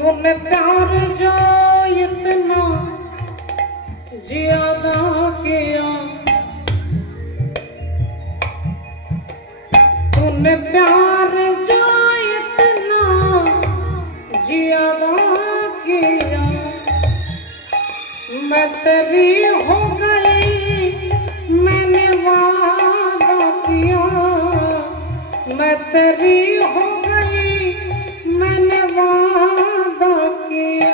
तूने प्यार जो इतना ज्यादा किया, तूने प्यार जो इतना ज्यादा किया, मैं तेरी हो गई, मैंने वादा किया, मैं तेरी हो गई, मैंने वादा किया।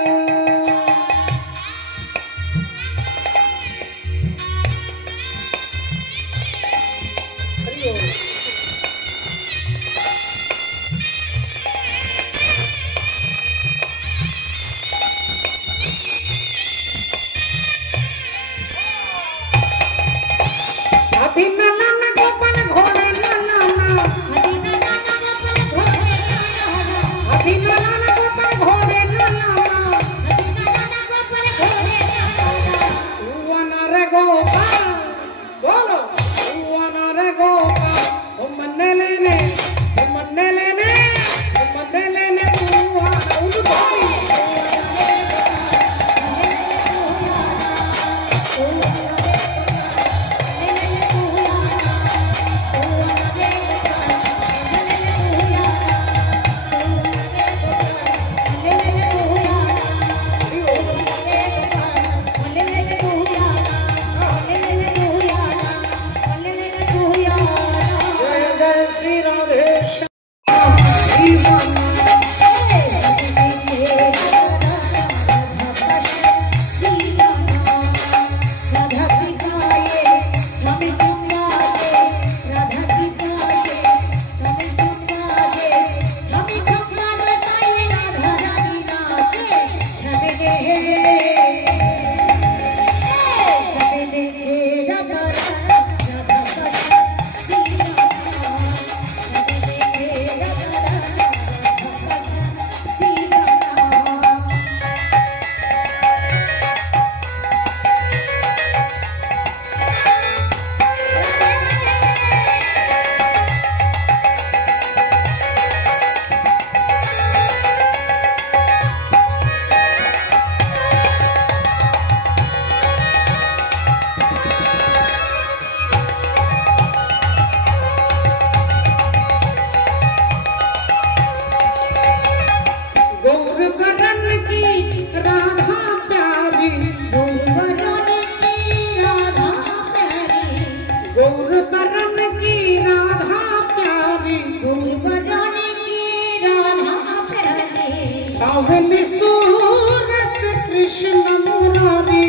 सावली सूरत कृष्ण मुरारी,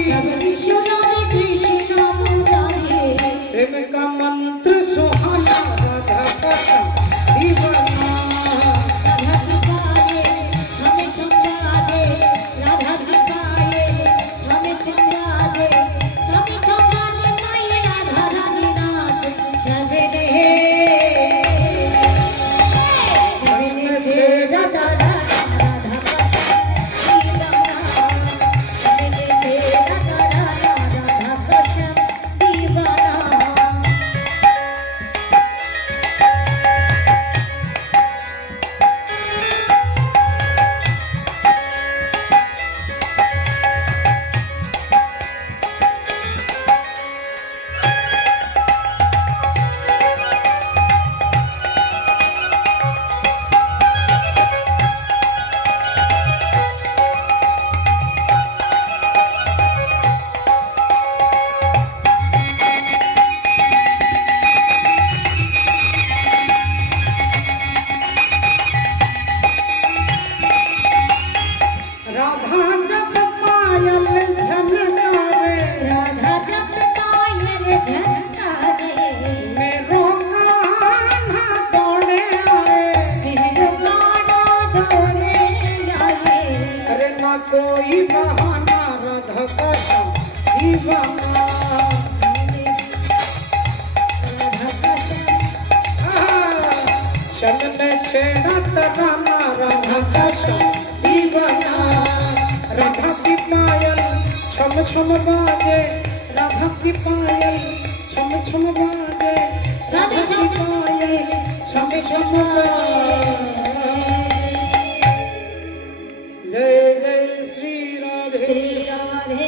प्रेम का मंत्र सुहाना, राधा का दीवाना। Da da da कोई बहाना राधा का दीवाना चलने छेड़ा तराना राधा का दीवाना राधा की पायल छम छम बाजे राधा की पायल छम छम बाजे राधा की पायल छम छम बाजे जय जय श्री राधे राधे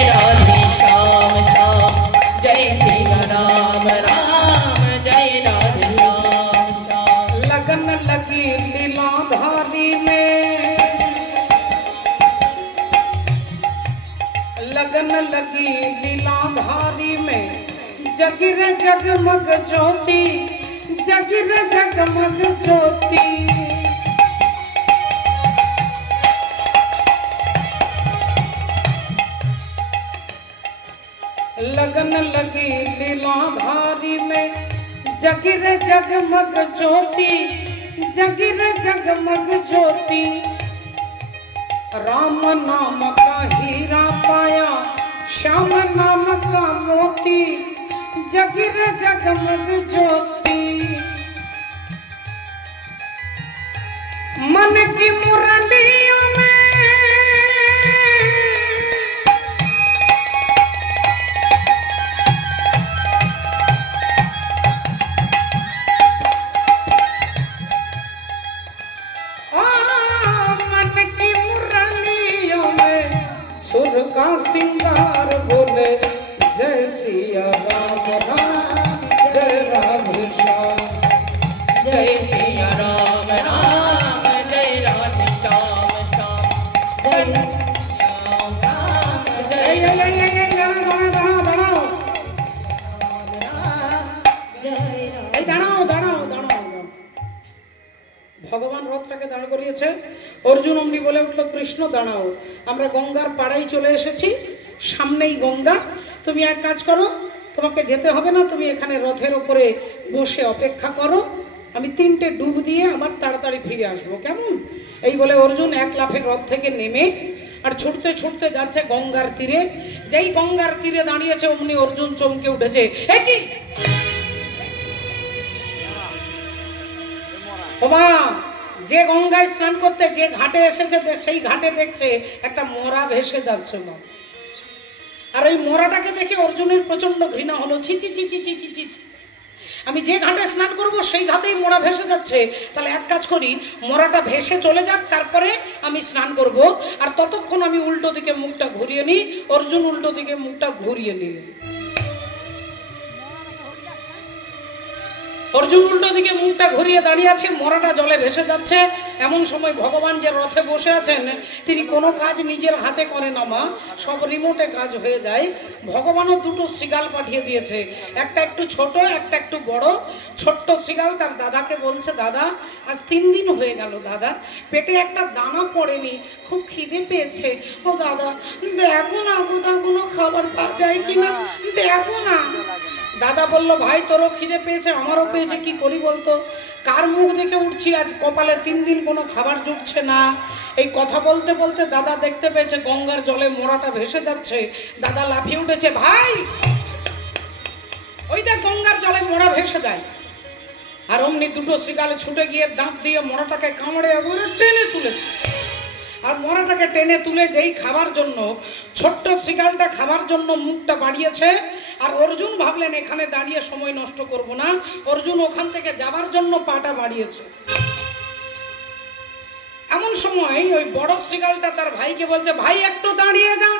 राधे श्याम श्याम जय श्री राम राम जय राधे श्याम श्याम लगन लगी लीलाधारी में लगन लगी लीलाधारी में जगिर जगमग ज्योति जगिर जगमग ज्योति लगन लगी लीलाधारी में जगिर जगमग ज्योति जगिर जगमग ज्योति राम नाम का हीरा पाया श्याम नाम का मोती जगिर जगमग ज्योति मन की मुरलियों में सुर का सिंगार बोले जय सिया राम राम जय राधे श्याम जय सिया राम राम जय राधे श्याम श्याम जय श्याम राम जय ভগবান রথটাকে দাঁড় করিয়েছে অর্জুন অমনি বলে উঠলো কৃষ্ণ দাঁড়াও আমরা গঙ্গার পাড়ায় চলে এসেছি সামনেই গঙ্গা তুমি এক কাজ করো তোমাকে যেতে হবে না তুমি এখানে রথের উপরে বসে অপেক্ষা করো আমি 3টে ডুব দিয়ে আবার তাড়াতাড়ি ফিরে আসবো কেমন এই বলে অর্জুন এক লাফে রথ থেকে নেমে আর ছুটতে ছুটতে যাচ্ছে গঙ্গার তীরে যেই গঙ্গার তীরে দাঁড়িয়েছে অমনি অর্জুন চমকে উঠেছে এ কি ওমা যে গঙ্গায় স্নান করতে যে ঘাটে এসেছে সেই ঘাটে দেখছে একটা মরা ভেসে যাচ্ছে মা আর ওই মরাটাকে দেখে অর্জুনের প্রচন্ড ঘৃণা হলো ছি ছি ছি ছি ছি ছি ছি আমি যে ঘাটে স্নান করব সেই ঘাটেই মরা ভেসে যাচ্ছে তাহলে এক কাজ করি মরাটা ভেসে চলে যাক তারপরে আমি স্নান করব আর ততক্ষণ আমি উল্টো দিকে মুখটা ঘুরিয়ে নিই অর্জুন উল্টো দিকে মুখটা ঘুরিয়ে নিল অর্জুন উল্টো দিকে মুখটা ঘুরিয়ে দাঁড়িয়ে আছে মরাটা জলে ভেসে যাচ্ছে এমন সময় ভগবান যে রথে বসে আছেন তিনি কোনো কাজ নিজের হাতে করে না মা সব রিমোটে কাজ হয়ে যায় ভগবানও দুটো সিগাল পাঠিয়ে দিয়েছে একটা একটু ছোট একটা একটু বড় ছোট্ট সিগাল তার দাদাকে বলছে দাদা আজ 3 দিন হয়ে গেল দাদা পেটে একটা দানা পড়েনি খুব খিদে পেয়েছে ও দাদা দেখো না কোথাও কোনো খাবার পাওয়া যায় কিনা দেখো না দাদা বলল ভাই তোরও খিদে পেয়েছে আমারও পেয়েছে কি করি বলতো কার মুখ দেখে উঠছি আজ কপালে 3 দিন কোনো খাবার জুটছে না এই কথা বলতে বলতে দাদা দেখতে পেয়েছে গঙ্গার জলে মোড়াটা ভেসে যাচ্ছে দাদা লাফিয়ে উঠেছে ভাই ওই দেখ গঙ্গার জলে মোড়া ভেসে যায় আর অমনি দুটো শিকালে ছুটে গিয়ে দাঁত দিয়ে মোড়াটাকে কামড়ে টেনে তুলেছে আর মোড়াটাকে টেনে তুলে যেই খাবার জন্য ছোট্ট শিকালটা খাবার জন্য মুখটা বাড়িয়েছে আর অর্জুন ভাবলেন এখানে দাঁড়িয়ে সময় নষ্ট করব না অর্জুন ওখান থেকে যাবার জন্য পাটা বাড়িয়েছে এমন সময় ওই বড় শিকালটা তার ভাইকে বলছে ভাই একটু দাঁড়িয়ে যা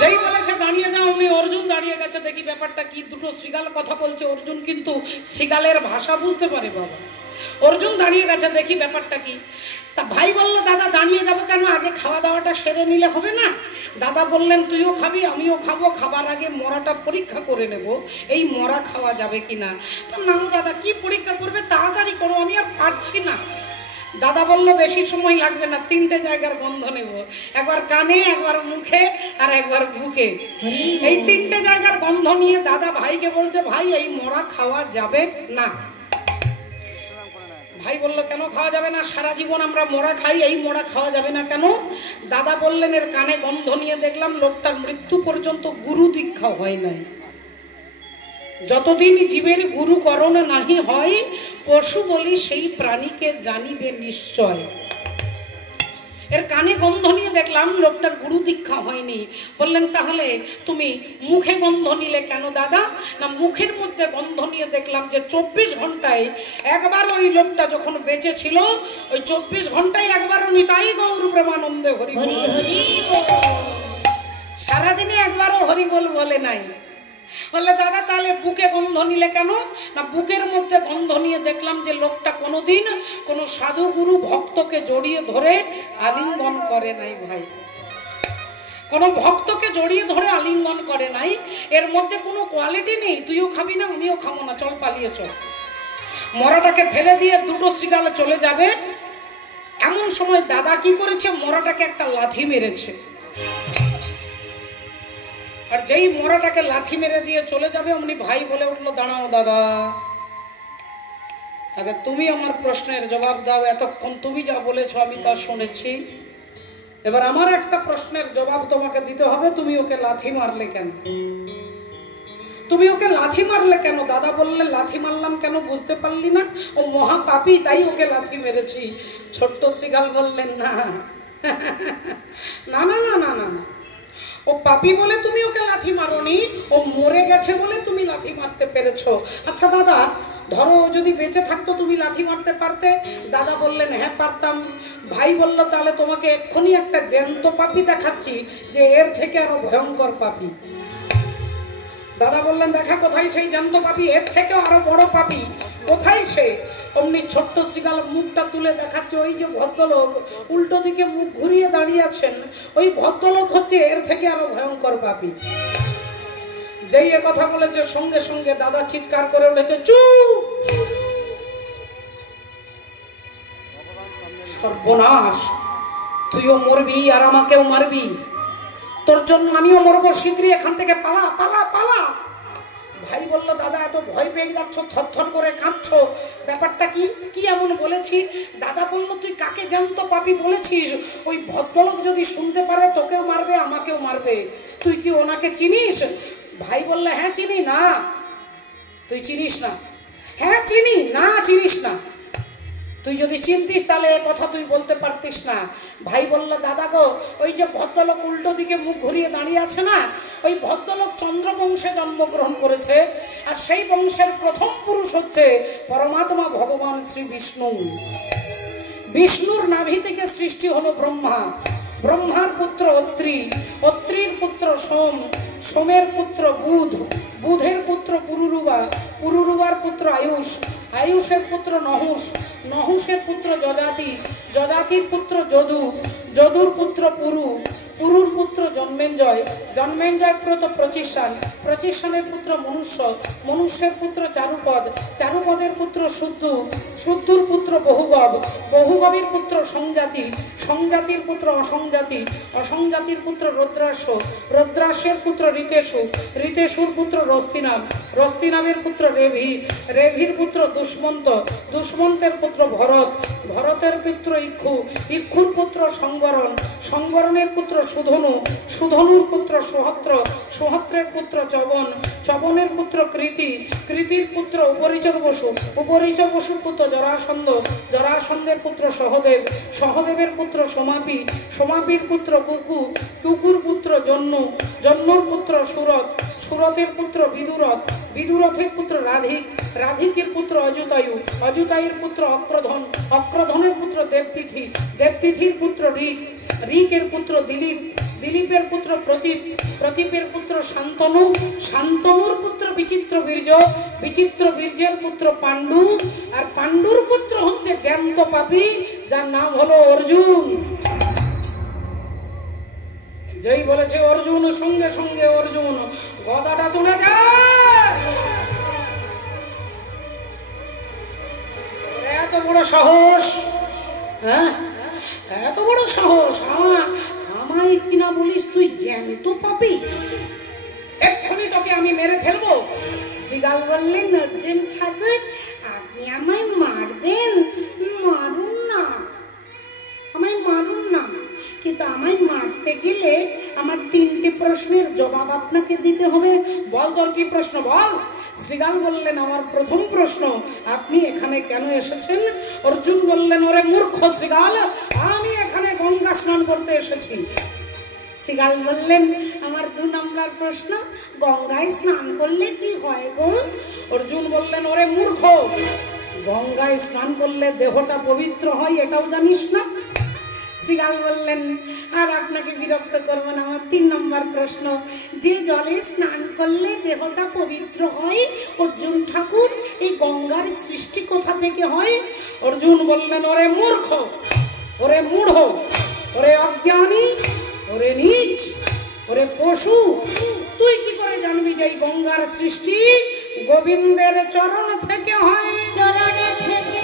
যেই বলেছে দাঁড়িয়ে যাও উনি অর্জুন দাঁড়িয়ে গেছে দেখি ব্যাপারটা কি দুটো শিকাল কথা বলছে অর্জুন কিন্তু শিকালের ভাষা বুঝতে পারে বাবা অর্জুন দাঁড়িয়ে গেছে দেখি ব্যাপারটা কি তা ভাই বলল দাদা দাঁড়িয়ে যাবো কেন আগে খাওয়া দাওয়াটা সেরে নিলে হবে না দাদা বললেন তুইও খাবি আমিও খাবো খাবার আগে মরাটা পরীক্ষা করে নেব এই মরা খাওয়া যাবে কিনা তা না দাদা কি পরীক্ষা করবে তাড়াতাড়ি করো আমি আর পারছি না দাদা বলল বেশি সময় লাগবে না 3টে জায়গার গন্ধ নেব একবার কানে একবার মুখে আর একবার বুকে এই 3টে জায়গার গন্ধ নিয়ে দাদা ভাইকে বলছে ভাই এই মরা খাওয়া যাবে না ভাই বলল কেন খাওয়া যাবে না? সারা জীবন আমরা মোড়া খাই, এই মোড়া খাওয়া যাবে না কেন? দাদা বললেন এর কানে গন্ধ নিয়ে দেখলাম লোকটার মৃত্যু পর্যন্ত গুরু দীক্ষা হয় নাই। যতদিন জীবের গুরুকরণ নাহি হয়, পশু বলি সেই প্রাণীকে জানিবে নিশ্চয়। এর কানে গন্ধ নিয়ে দেখলাম লোকটার গুরু দীক্ষা হয়নি। বললেন তাহলে তুমি মুখে গন্ধ নিলে কেন দাদা? না, মুখের মধ্যে গন্ধ নিয়ে দেখলাম যে 24 ঘন্টায় একবার ওই লোকটা যখন বেঁচে ছিল, ওই 24 ঘন্টায় একবারও নিতাই গৌর প্রেমানন্দে হরি বল, সারাদিনে একবারও হরি বল বলে নাই। বললে দাদা তাহলে বুকে গন্ধ নিলে কেন? না, বুকের মধ্যে গন্ধ নিয়ে দেখলাম যে লোকটা কোনোদিন কোনো সাধু গুরু ভক্তকে জড়িয়ে ধরে আলিঙ্গন করে নাই। ভাই, কোনো ভক্তকে জড়িয়ে ধরে আলিঙ্গন করে নাই। এর মধ্যে কোনো কোয়ালিটি নেই, তুইও খাবি না আমিও খাবো না, চল পালিয়ে চল। মরাটাকে ফেলে দিয়ে দুটো শ্রীগালে চলে যাবে। এমন সময় দাদা কি করেছে? মরাটাকে একটা লাথি মেরেছে। আর যেই মরাটাকে লাথি মেরে দিয়ে চলে যাবে, অমনি ভাই বলে উঠলো দাঁড়াও দাদা, আগে তুমি আমার প্রশ্নের জবাব দাও। এতক্ষণ তুমি যা বলেছো আমি তা শুনেছি, এবার আমার একটা প্রশ্নের জবাব তোমাকে দিতে হবে। তুমি ওকে লাথি মারলে কেন? তুমি ওকে লাথি মারলে কেন? দাদা বললে লাথি মারলাম কেন বুঝতে পারলি না? ও মহাপাপী, তাই ওকে লাথি মেরেছি। ছোট্ট শ্রীগাল বললেন না না না না না না, ও পাপী বলে তুমি ওকে লাথি মারোনি, ও মরে গেছে বলে তুমি লাথি মারতে পেরেছো। আচ্ছা দাদা, ধরো ও যদি বেঁচে থাকতো তুমি লাথি মারতে পারতে? দাদা বললেন হ্যাঁ পারতাম। ভাই বলল তাহলে তোমাকে এক্ষুনি একটা জ্যান্ত পাপী দেখাচ্ছি, যে এর থেকে আরো ভয়ঙ্কর পাপী। দাদা বললেন দেখা কোথায় সেই জ্যান্ত পাপী, এর থেকেও আরো বড় পাপী, কোথায় সে? অমনি ছোট্ট শ্রীগাল মুখটা তুলে দেখাচ্ছে, ওই যে ভদ্রলোক উল্টো দিকে মুখ ঘুরিয়ে দাঁড়িয়ে আছেন, ওই ভদ্রলোক হচ্ছে এর থেকে আরো ভয়ঙ্কর পাপী। যেই এ কথা বলেছে সঙ্গে সঙ্গে দাদা চিৎকার করে উঠেছে, চুপ! সর্বনাশ, তুইও মরবি আর আমাকেও মারবি, তোর জন্য আমিও মরবো, শীঘ্রই এখান থেকে পালা পালা পালা। ভাই বলল দাদা এত ভয় পেয়ে যাচ্ছ, থরথর করে কাঁপছো, ব্যাপারটা কি? কি এমন বলেছি? দাদা বলল তুই কাকে জ্যান্ত পাপী বলেছিস? ওই ভদ্রলোক যদি শুনতে পারে তোকেও মারবে আমাকেও মারবে, তুই কি ওনাকে চিনিস? ভাই বললে হ্যাঁ চিনি। না, তুই চিনিস না? হ্যাঁ চিনি। না, চিনিস না? তুই যদি চিনতিস তাহলে এ কথা তুই বলতে পারতিস না। ভাই বলল দাদা গো, ওই যে ভদ্রলোক উল্টো দিকে মুখ ঘুরিয়ে দাঁড়িয়ে আছে না, ওই ভদ্রলোক চন্দ্র বংশে জন্মগ্রহণ করেছে, আর সেই বংশের প্রথম পুরুষ হচ্ছে পরমাত্মা ভগবান শ্রী বিষ্ণু। বিষ্ণুর নাভি থেকে সৃষ্টি হলো ব্রহ্মা, ব্রহ্মার পুত্র অত্রি, অত্রির পুত্র সোম, সোমের পুত্র বুধ, বুধের পুত্র পুরুরুবা, পুরুরুবার পুত্র আয়ুষ, আয়ুষের পুত্র নহুষ, নহুষের পুত্র যজাতি, যজাতির পুত্র যদু, যদুর পুত্র পুরু, পুরুর পুত্র জন্মেঞ্জয়, জন্মেঞ্জয় পুত্র প্রচিষ্যান, প্রচিষ্যানের পুত্র মনুষ্য, মনুষ্যের পুত্র চারুপদ, চারুপদের পুত্র শুদ্ধ, শুদ্ধুর পুত্র বহুগব, বহুগবের পুত্র সংজাতি, সংজাতির পুত্র অসংজাতি, অসংজাতির পুত্র রুদ্রাস্য, রুদ্রাস্যের পুত্র ঋতেশু, ঋতেশুর পুত্র রস্তিনাম, রস্তিনামের পুত্র রেভি, রেভির পুত্র দুষ্মন্ত, দুষ্মন্তের পুত্র ভরত, ভরতের পুত্র ইক্ষু, ইক্ষুর পুত্র সংবরণ, সংবরণের পুত্র সুধনু, সুধনুর পুত্র সুহত্র, সুহত্রের পুত্র চবন, চবনের পুত্র কৃতি, কৃতির পুত্র উপরিচর বসু, উপরিচর বসুর পুত্র জরাসন্ধ, জরাসন্ধের পুত্র সহদেব, সহদেবের পুত্র সোমাপি, সোমাপির পুত্র কুকু, কুকুর পুত্র জন্নু, জন্নুর পুত্র সুরথ, সুরথের পুত্র বিদুরথ, বিদুরথের পুত্র রাধিক, রাধিকের পুত্র অযুতায়ু, অযুতায়ুর পুত্র অক্রধন, অক্রধনের পুত্র দেবতিথি, দেবতিথির পুত্র ঋক, ঋকের পুত্র দিলীপ, দিলীপের পুত্র প্রতীপ, প্রতীপের পুত্র শান্তনু, শান্তনুর পুত্র বিচিত্র বীর্য, বিচিত্র বীর্যের পুত্র পাণ্ডু, আর পাণ্ডুর পুত্র হচ্ছে জ্যান্ত পাপী, যার নাম হলো অর্জুন। যেই বলেছে অর্জুন, সঙ্গে সঙ্গে অর্জুন গদাটা তুলে যায়। এত বড় সাহস, হ্যাঁ এত বড় সাহস, আমায় কিনা বলিস তুই জ্যান্ত পাপী, এক্ষুনি তোকে আমি মেরে ফেলবো। শ্রীগাল বললেন অর্জুন ঠাকুর আপনি আমায় মারবেন প্রশ্নের জবাব আপনাকে দিতে হবে। বল তোর কি প্রশ্ন বল। শ্রীগাল বললেন আমার প্রথম প্রশ্ন, আপনি এখানে কেন এসেছেন? অর্জুন বললেন ওরে মূর্খ শ্রীগাল, আমি এখানে গঙ্গা স্নান করতে এসেছি। শ্রীগাল বললেন আমার 2 নম্বর প্রশ্ন, গঙ্গায় স্নান করলে কি হয় গো? অর্জুন বললেন ওরে মূর্খ, গঙ্গায় স্নান করলে দেহটা পবিত্র হয়, এটাও জানিস না? শ্রীগাল বললেন আর আপনাকে বিরক্ত করবো না, আমার 3 নম্বর প্রশ্ন, যে জলে স্নান করলে দেহটা পবিত্র হয় অর্জুন ঠাকুর, এই গঙ্গার সৃষ্টি কোথা থেকে হয়? অর্জুন বললেন ওরে মূর্খ, ওরে মূঢ়, ওরে অজ্ঞানী, ওরে নীচ, ওরে পশু, তুই কি করে জানবি যে এই গঙ্গার সৃষ্টি গোবিন্দের চরণ থেকে হয়? চরণে থেকে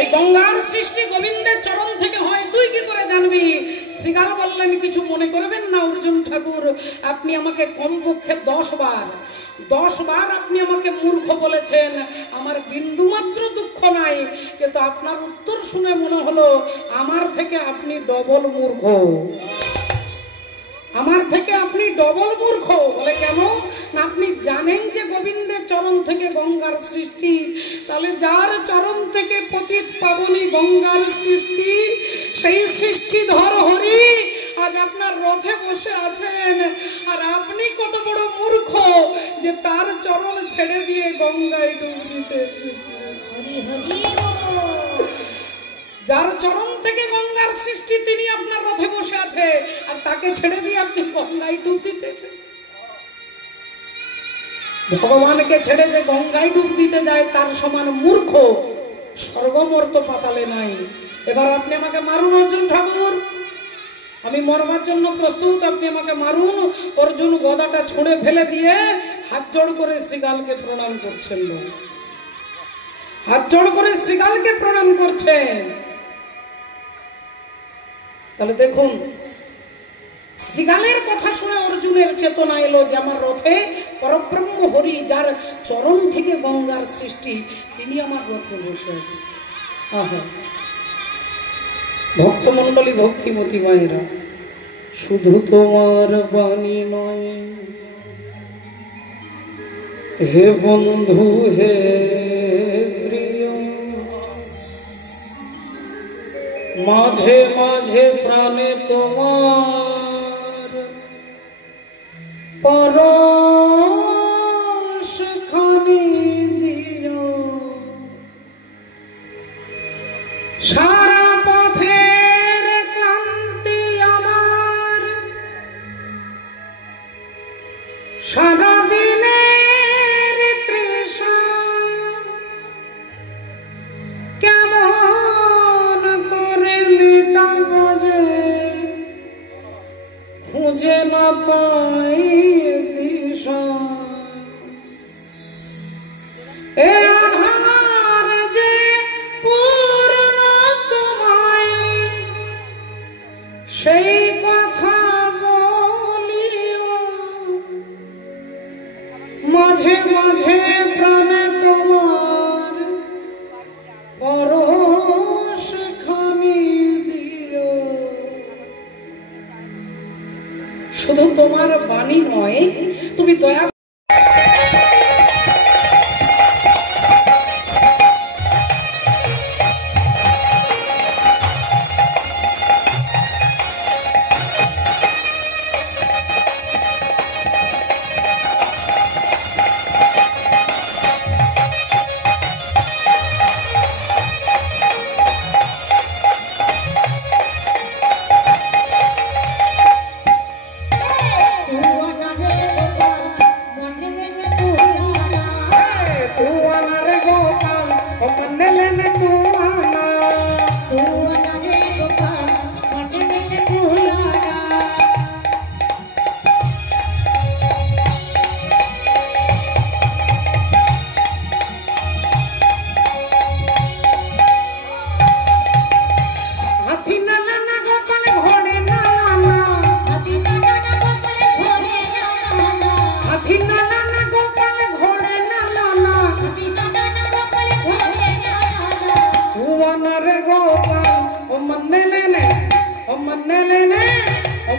এই গঙ্গার সৃষ্টি গোবিন্দের চরণ থেকে হয়, তুই কি করে জানবি? শ্রীগাল বললেন কিছু মনে করবেন না অর্জুন ঠাকুর, আপনি আমাকে কমপক্ষে 10 বার আপনি আমাকে মূর্খ বলেছেন, আমার বিন্দুমাত্র দুঃখ নাই, কিন্তু আপনার উত্তর শুনে মনে হলো আমার থেকে আপনি ডবল মূর্খ, আমার থেকে আপনি ডবল মূর্খ। বলে কেন না, আপনি জানেন যে গোবিন্দের চরণ থেকে গঙ্গার সৃষ্টি, তাহলে যার চরণ থেকে পতিত পাবনী গঙ্গার সৃষ্টি, সেই সৃষ্টিধর হরি আজ আপনার রথে বসে আছেন, আর আপনি কত বড় মূর্খ যে তার চরণ ছেড়ে দিয়ে গঙ্গায় ডুব দিতে এসেছেন। যার চরণ থেকে গঙ্গার সৃষ্টি তিনি আপনার রথে বসে আছে, আর তাকে ছেড়ে দিয়ে আপনি গঙ্গায় ডুব দিতেছেন। ভগবানকে ছেড়ে যে গঙ্গায় ডুব দিতে যায় তার সমান মূর্খ স্বর্গমর্ত পাতালে নাই। এবার আপনি আমাকে মারুন অর্জুন ঠাকুর, আমি মরবার জন্য প্রস্তুত, আপনি আমাকে মারুন। অর্জুন গদাটা ছুঁড়ে ফেলে দিয়ে হাত জোড় করে শ্রীগালকে প্রণাম করছেন, হাত জোড় করে শ্রীগালকে প্রণাম করছেন। তাহলে দেখুন শ্রীগালের কথা শুনে অর্জুনের চেতনা এলো যে আমার রথে পরব্রহ্ম হরি, যার চরণ থেকে গঙ্গার সৃষ্টি, তিনি আমার রথে বসে আছে। আহা ভক্তমণ্ডলী, ভক্তিমতী মায়েরা, শুধু তোমার বাণী নয় হে বন্ধু, হে প্রিয়, মাঝে মাঝে প্রাণে তোমার পরশ খানি দিও, সারা পথের ক্লান্তি আমার, সারা দিনের তৃষা কেমন করে মিটাবো যে খুঁজে না পাই দিশা, এ আধার যে পূর্ণ তোমায় সেই কথা বলিও, মাঝে মাঝে প্রাণে তোমার পরশ খানি দিও। শুধু তোমার বাণী নয়, তুমি দয়া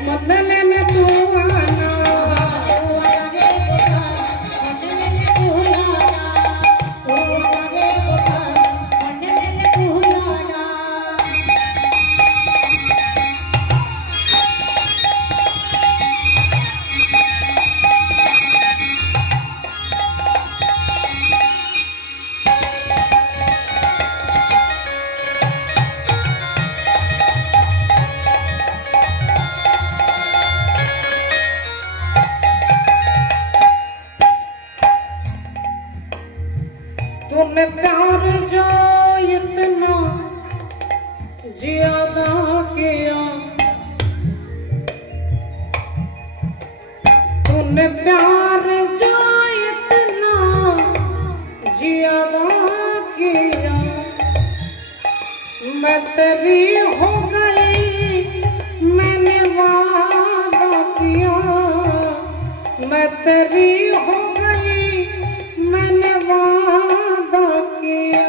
मन लेने तू आना तूने प्यार जो इतना ज्यादा किया तूने प्यार जो इतना ज्यादा किया मैं तेरी हो गई मैंने वादा किया मैं तेरी हो गई मैंने वादा किया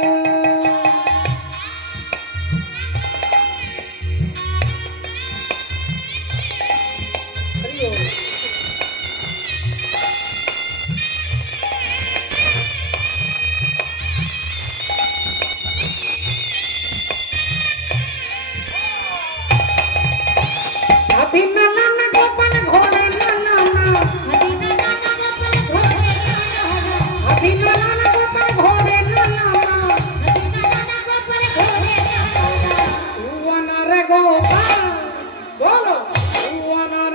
हाथी नाना ना गोपाल घोड़े नाना ना हाथी नाना ना गोपाल घोड़े नाना ना रे गोपाल बोलो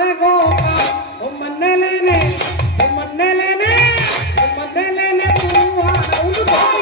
रे गोपाल ओ मन लेने तू आना उन भाई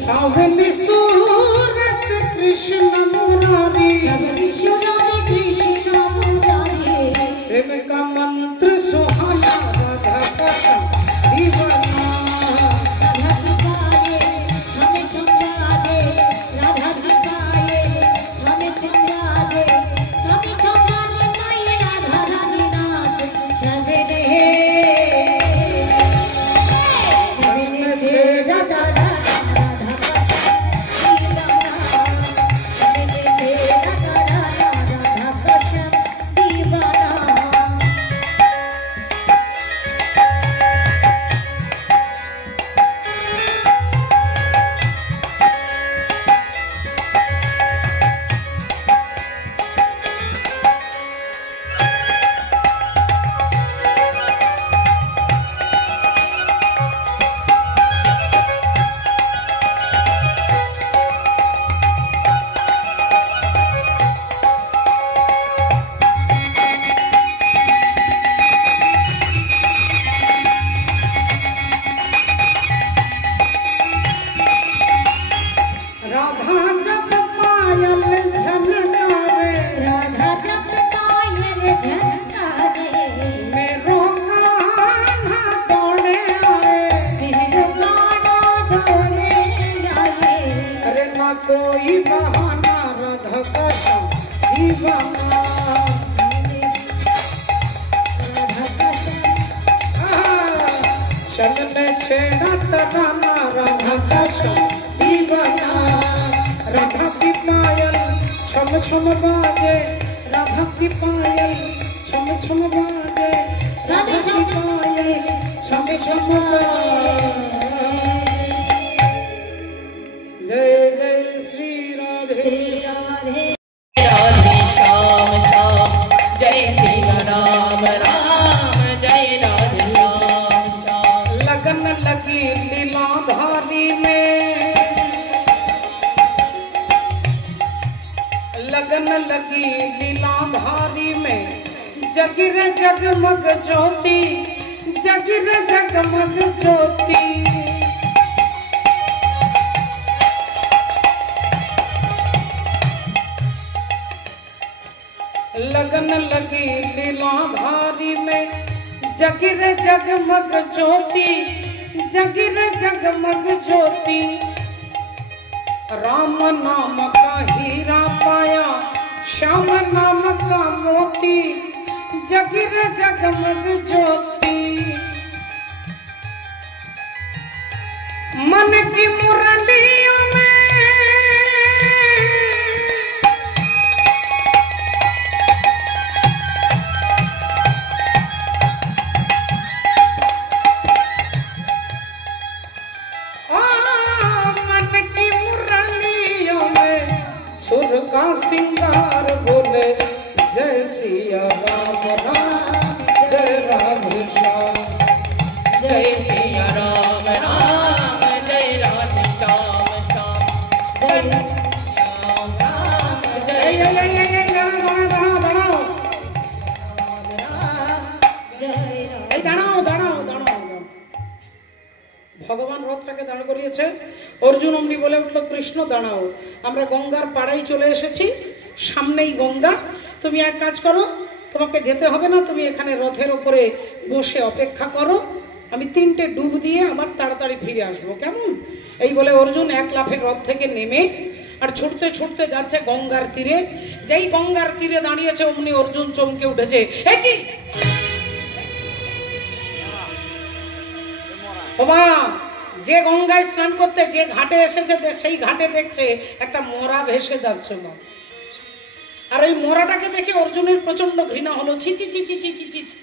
सावली सूरत कृष्ण मुरारी प्रेम का मंत्र सुहाना राधा का दीवाना राधा कोई बहाना राधा का दीवाना चल में छेड़ा तराना राधा का दीवाना राधा की पायल छम छम बाजे राधा की पायल छम छम बाजे राधा की पायल छम छम बाजे जय जय श्री राधे राधे राधे श्याम श्याम जय श्री राम राम जय राधे श्याम श्याम लगन लगी लीलाधारी में लगन लगी लीलाधारी में जगिर जगमग ज्योति जगिर जगमग ज्योति लगन लगी लीलाधारी में जगिर जगमग ज्योति जगिर जगमग ज्योति राम नाम का हीरा पाया श्याम नाम का मोती जगिर जगमग ज्योति मन की मुरलियों में सुर का सिंगार बोले जय सिया राम राम जय राधे श्याम जय सिया राम राम जय राधे श्याम श्याम जय श्याम राम जय ভগবান রথটাকে দাঁড় করিয়েছে অর্জুন অমনি বলে উঠলো কৃষ্ণ দাঁড়াও আমরা গঙ্গার পাড়ায় চলে এসেছি সামনেই গঙ্গা তুমি এক কাজ করো তোমাকে যেতে হবে না তুমি এখানে রথের উপরে বসে অপেক্ষা করো আমি 3টে ডুব দিয়ে আমার তাড়াতাড়ি ফিরে আসবো কেমন এই বলে অর্জুন এক লাফে রথ থেকে নেমে আর ছুটতে ছুটতে যাচ্ছে গঙ্গার তীরে যেই গঙ্গার তীরে দাঁড়িয়েছে অমনি অর্জুন চমকে উঠেছে এ কি ওমা যে গঙ্গায় স্নান করতে যে ঘাটে এসেছে সেই ঘাটে দেখছে একটা মরা ভেসে যাচ্ছে মা আর ওই মরাটাকে দেখে অর্জুনের প্রচন্ড ঘৃণা হলো ছি ছি ছি ছি ছি ছি ছি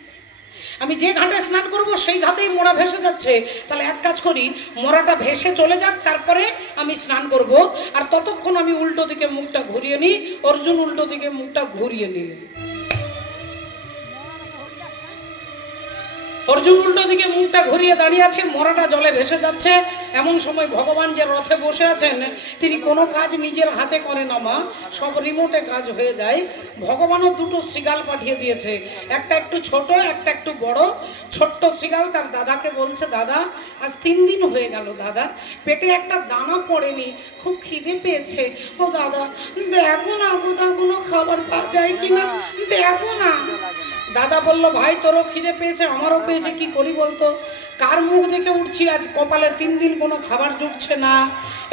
আমি যে ঘাটে স্নান করব সেই ঘাটেই মরা ভেসে যাচ্ছে তাহলে এক কাজ করি মরাটা ভেসে চলে যাক তারপরে আমি স্নান করব আর ততক্ষণ আমি উল্টো দিকে মুখটা ঘুরিয়ে নিই অর্জুন উল্টো দিকে মুখটা ঘুরিয়ে নিলেন অর্জুন উল্টো দিকে মুখটা ঘুরিয়ে দাঁড়িয়ে আছে মরাটা জলে ভেসে যাচ্ছে এমন সময় ভগবান যে রথে বসে আছেন তিনি কোনো কাজ নিজের হাতে করে না মা সব রিমোটে কাজ হয়ে যায় ভগবানও দুটো শৃগাল পাঠিয়ে দিয়েছে একটা একটু ছোট একটা একটু বড় ছোট্ট শৃগাল তার দাদাকে বলছে দাদা আজ 3 দিন হয়ে গেল দাদা পেটে একটা দানা পড়েনি খুব খিদে পেয়েছে ও দাদা দেখো না কোথাও কোনো খাবার পাওয়া যায় কিনা দেখো না দাদা বলল ভাই তোরও খিদে পেয়েছে আমারও পেয়েছে কি করি বলতো কার মুখ দেখে উঠছি আজ কপালে 3 দিন কোনো খাবার জুটছে না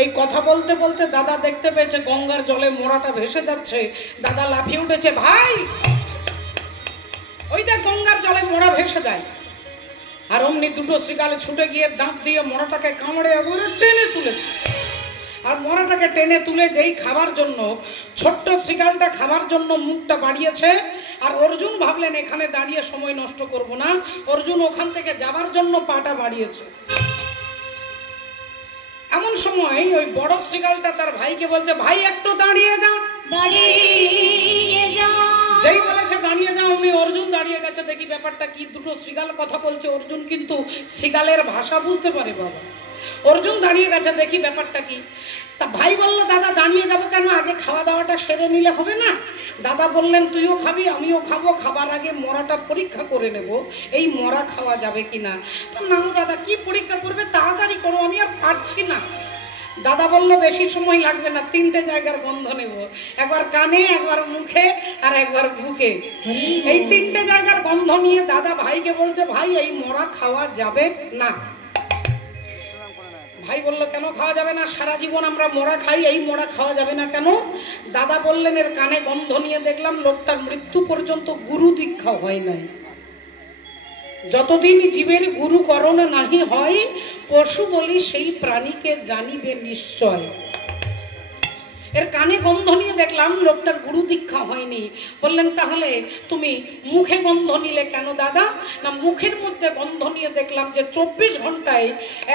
এই কথা বলতে বলতে দাদা দেখতে পেয়েছে গঙ্গার জলে মোড়াটা ভেসে যাচ্ছে দাদা লাফিয়ে উঠেছে ভাই ওই দেখ গঙ্গার জলে মোড়া ভেসে যায় আর অমনি দুটো শৃগালে ছুটে গিয়ে দাঁত দিয়ে মোড়াটাকে কামড়ে একবারে টেনে তুলেছে আর মোড়াটাকে টেনে তুলে যেই খাবার জন্য ছোট্ট শৃগালটা খাবার জন্য মুখটা বাড়িয়েছে আর অর্জুন ভাবলেন এখানে দাঁড়িয়ে সময় নষ্ট করব না অর্জুন ওখান থেকে যাবার জন্য পাটা বাড়িয়েছে এমন সময় ওই বড় শৃগালটা তার ভাইকে বলছে ভাই একটু দাঁড়িয়ে যা যেই বলেছে দাঁড়িয়ে যাও উনি অর্জুন দাঁড়িয়ে গেছে দেখি ব্যাপারটা কি দুটো শৃগাল কথা বলছে অর্জুন কিন্তু শৃগালের ভাষা বুঝতে পারে বাবা অর্জুন দাঁড়িয়ে গেছে দেখি ব্যাপারটা কি তা ভাই বলল দাদা দাঁড়িয়ে যাবো কেন আগে খাওয়া দাওয়াটা সেরে নিলে হবে না দাদা বললেন তুইও খাবি আমিও খাবো খাবার আগে মরাটা পরীক্ষা করে নেব এই মরা খাওয়া যাবে কিনা তা না দাদা কি পরীক্ষা করবে তাড়াতাড়ি করো আমি আর পারছি না দাদা বলল বেশি সময় লাগবে না 3টে জায়গার গন্ধ নেব একবার কানে একবার মুখে আর একবার বুকে এই 3টে জায়গার গন্ধ নিয়ে দাদা ভাইকে বলছে ভাই এই মরা খাওয়া যাবে না ভাই বলল কেন খাওয়া যাবে না? সারা জীবন আমরা মোড়া খাই, এই মোড়া খাওয়া যাবে না কেন? দাদা বললেন এর কানে গন্ধ নিয়ে দেখলাম লোকটার মৃত্যু পর্যন্ত গুরু দীক্ষা হয় নাই। যতদিন জীবের গুরুকরণ নাহি হয়, পশু বলি সেই প্রাণীকে জানিবে নিশ্চয়। এর কানে গন্ধ নিয়ে দেখলাম লোকটার গুরু দীক্ষা হয়নি। বললেন তাহলে তুমি মুখে গন্ধ নিলে কেন দাদা? না, মুখের মধ্যে গন্ধ নিয়ে দেখলাম যে 24 ঘন্টায়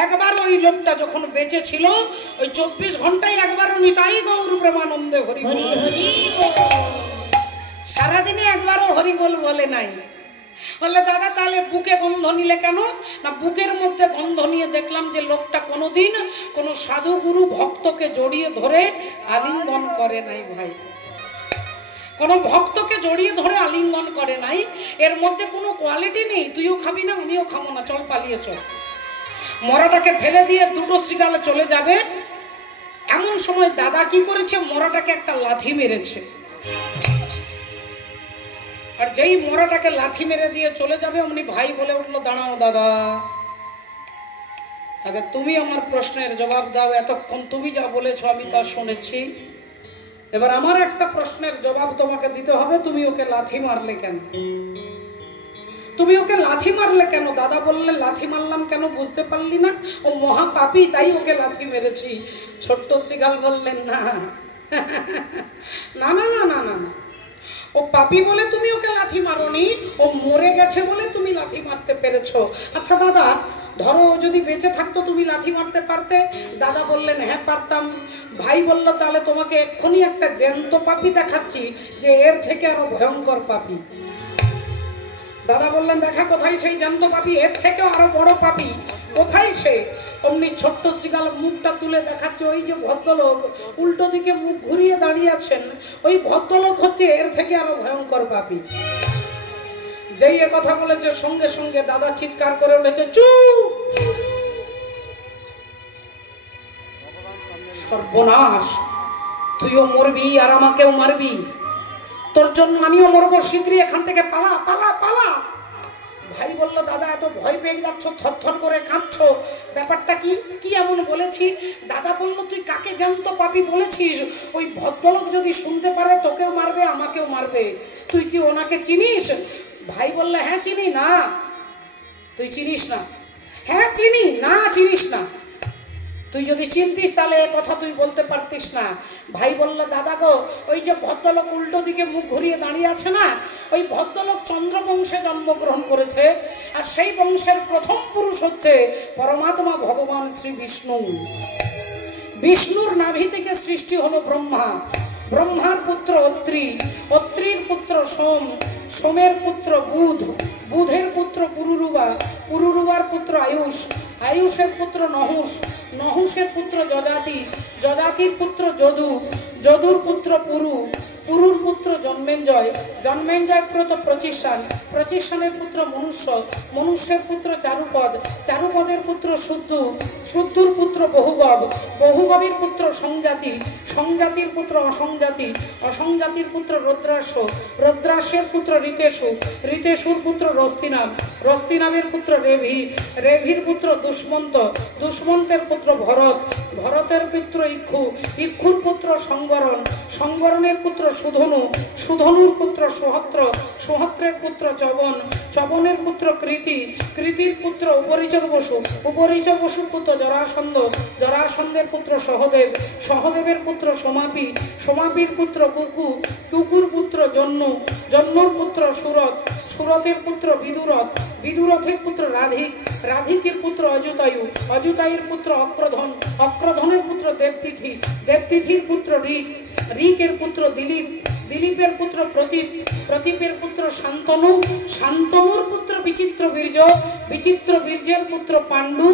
একবার ওই লোকটা যখন বেঁচে ছিল, ওই 24 ঘন্টায় একবারও নিতাই গৌর প্রেমানন্দে হরি বল, সারাদিনে একবারও হরি বল বলে নাই। বললে দাদা তাহলে বুকে গন্ধ নিলে কেন? না, বুকের মধ্যে গন্ধ নিয়ে দেখলাম যে লোকটা কোনোদিন কোনো সাধু গুরু ভক্তকে জড়িয়ে ধরে আলিঙ্গন করে নাই। ভাই, কোনো ভক্তকে জড়িয়ে ধরে আলিঙ্গন করে নাই। এর মধ্যে কোনো কোয়ালিটি নেই, তুইও খাবি না আমিও খাবো না, চল পালিয়ে চল। মরাটাকে ফেলে দিয়ে দুটো শ্রীগালে চলে যাবে। এমন সময় দাদা কি করেছে, মরাটাকে একটা লাথি মেরেছে। আর যেই মরাটাকে লাথি মেরে দিয়ে চলে যাবে, অমনি ভাই বলে উঠলো দাঁড়াও দাদা, আগে তুমি আমার প্রশ্নের জবাব দাও। এতক্ষণ তুমি যা বলেছো আমি তা শুনেছি, এবার আমার একটা প্রশ্নের জবাব তোমাকে দিতে হবে। তুমি ওকে লাথি মারলে কেন? তুমি ওকে লাথি মারলে কেন? দাদা বললে লাথি মারলাম কেন বুঝতে পারলি না? ও মহাপাপী, তাই ওকে লাথি মেরেছি। ছোট্ট শ্রীগাল বললেন না না না না না না, ও পাপী বলে তুমি ওকে লাথি মারোনি, ও মরে গেছে বলে তুমি লাথি মারতে পেরেছো। আচ্ছা দাদা, ধরো যদি বেঁচে থাকতো তুমি লাথি মারতে পারতে? দাদা বললেন হ্যাঁ পারতাম। ভাই বলল তাহলে তোমাকে এক্ষুনি একটা জ্যান্ত পাপী দেখাচ্ছি, যে এর থেকে আরো ভয়ঙ্কর পাপী। দাদা বললেন দেখা কোথায় সেই জ্যান্ত পাপী, এর থেকেও আরো বড় পাপী, কোথায় সে? অমনি ছোট্ট শ্রীগাল মুখটা তুলে দেখাচ্ছে, ওই যে ভদ্রলোক উল্টো দিকে মুখ ঘুরিয়ে দাঁড়িয়ে আছেন, ওই ভদ্রলোক হচ্ছে এর থেকে আরো ভয়ঙ্কর পাপী। যেই এ কথা বলেছে সঙ্গে সঙ্গে দাদা চিৎকার করে উঠেছে, চুপ! সর্বনাশ, তুইও মরবি আর আমাকেও মারবি, তোর জন্য আমিও মরবো, শীঘ্রই এখান থেকে পালা পালা পালা। ভাই বলল দাদা এত ভয় পেয়ে যাচ্ছ, থরথর করে কাঁপছো, ব্যাপারটা কি? কি এমন বলেছি? দাদা বলল তুই কাকে জ্যান্ত পাপী বলেছিস? ওই ভদ্রলোক যদি শুনতে পারে তোকেও মারবে আমাকেও মারবে, তুই কি ওনাকে চিনিস? ভাই বললে হ্যাঁ চিনি। না তুই চিনিস না? হ্যাঁ চিনি। না চিনিস না? তুই যদি চিনতিস তাহলে এ কথা তুই বলতে পারতিস না। ভাই বলল দাদা গো, ওই যে ভদ্রলোক উল্টো দিকে মুখ ঘুরিয়ে দাঁড়িয়ে আছে না, ওই ভদ্রলোক চন্দ্র বংশে জন্মগ্রহণ করেছে, আর সেই বংশের প্রথম পুরুষ হচ্ছে পরমাত্মা ভগবান শ্রী বিষ্ণু। বিষ্ণুর নাভি থেকে সৃষ্টি হলো ব্রহ্মা, ব্রহ্মার পুত্র অত্রি, অত্রির পুত্র সোম, সোমের পুত্র বুধ, বুধের পুত্র পুরুরুবা, পুরুরুবার পুত্র আয়ুষ, আয়ুষের পুত্র নহুষ, নহুষের পুত্র যজাতি, যজাতির পুত্র যদু, যদুর পুত্র পুরু, পুরুর পুত্র জন্মেঞ্জয়, জন্মেঞ্জয় পুত্র প্রচিষ্ঠান, প্রচিষ্ঠানের পুত্র মনুষ্য, মনুষ্যের পুত্র চারুপদ, চারুপদের পুত্র শুদ্ধু, শুদ্ধুর পুত্র বহুগব, বহুগবের পুত্র সংজাতি, সংজাতির পুত্র অসংজাতি, অসংজাতির পুত্র রুদ্রাস্য, রুদ্রাস্যের পুত্র ঋতেশু, ঋতেশুর পুত্র রস্তিনাম, রস্তিনামের পুত্র রেভি, রেভির পুত্র দুষ্মন্ত, দুষ্মন্তের পুত্র ভরত, ভরতের পুত্র ইক্ষু, ইক্ষুর পুত্র সংবরণ, সংবরণের পুত্র সুধনু, সুধনুর পুত্র সুহত্র, সুহত্রের পুত্র চবন, চবনের পুত্র কৃতি, কৃতির পুত্র উপরিচর বসু, উপরিচর বসুর পুত্র জরাসন্ধ, জরাসন্ধের পুত্র সহদেব, সহদেবের পুত্র সোমাপি, সোমাপির পুত্র কুকু, কুকুর পুত্র জন্নু, জন্নুর পুত্র সুরত, সুরতের পুত্র বিদুরথ, বিদুরথের পুত্র রাধিক, রাধিকের পুত্র অযুতায়ু, অযুতায়ুর পুত্র অক্রধন, অক্রধনের পুত্র দেবতিথি, দেবতিথির পুত্র ঋক, ঋকের পুত্র দিলীপ, দিলীপের পুত্র প্রতীপ, প্রতীপের পুত্র শান্তনু, শান্তনুর পুত্র বিচিত্র বীর্য, বিচিত্র বীর্যের পুত্র পাণ্ডু,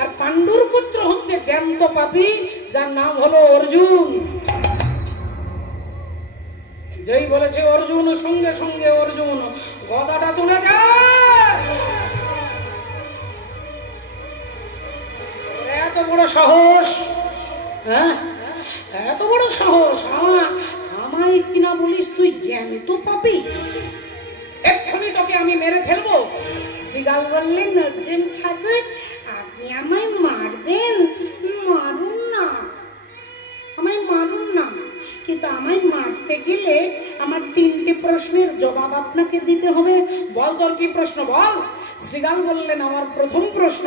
আর পাণ্ডুর পুত্র হচ্ছে জ্যান্ত পাপী, যার নাম হলো অর্জুন। যেই বলেছে অর্জুন, সঙ্গে সঙ্গে অর্জুন গদাটা তুলে যায়। এত বড় সাহস, হ্যাঁ এত বড় সাহস, আমায় কিনা বলিস তুই জ্যান্ত পাপী, এক্ষুনি তোকে আমি মেরে ফেলবো। শ্রীগাল বললেন অর্জুন ঠাকুর আপনি আমায় মারবেন? গেলে আমার 3টে প্রশ্নের জবাব আপনাকে দিতে হবে। বল তোর কি প্রশ্ন বল। শ্রীগাল বললেন, আমার প্রথম প্রশ্ন,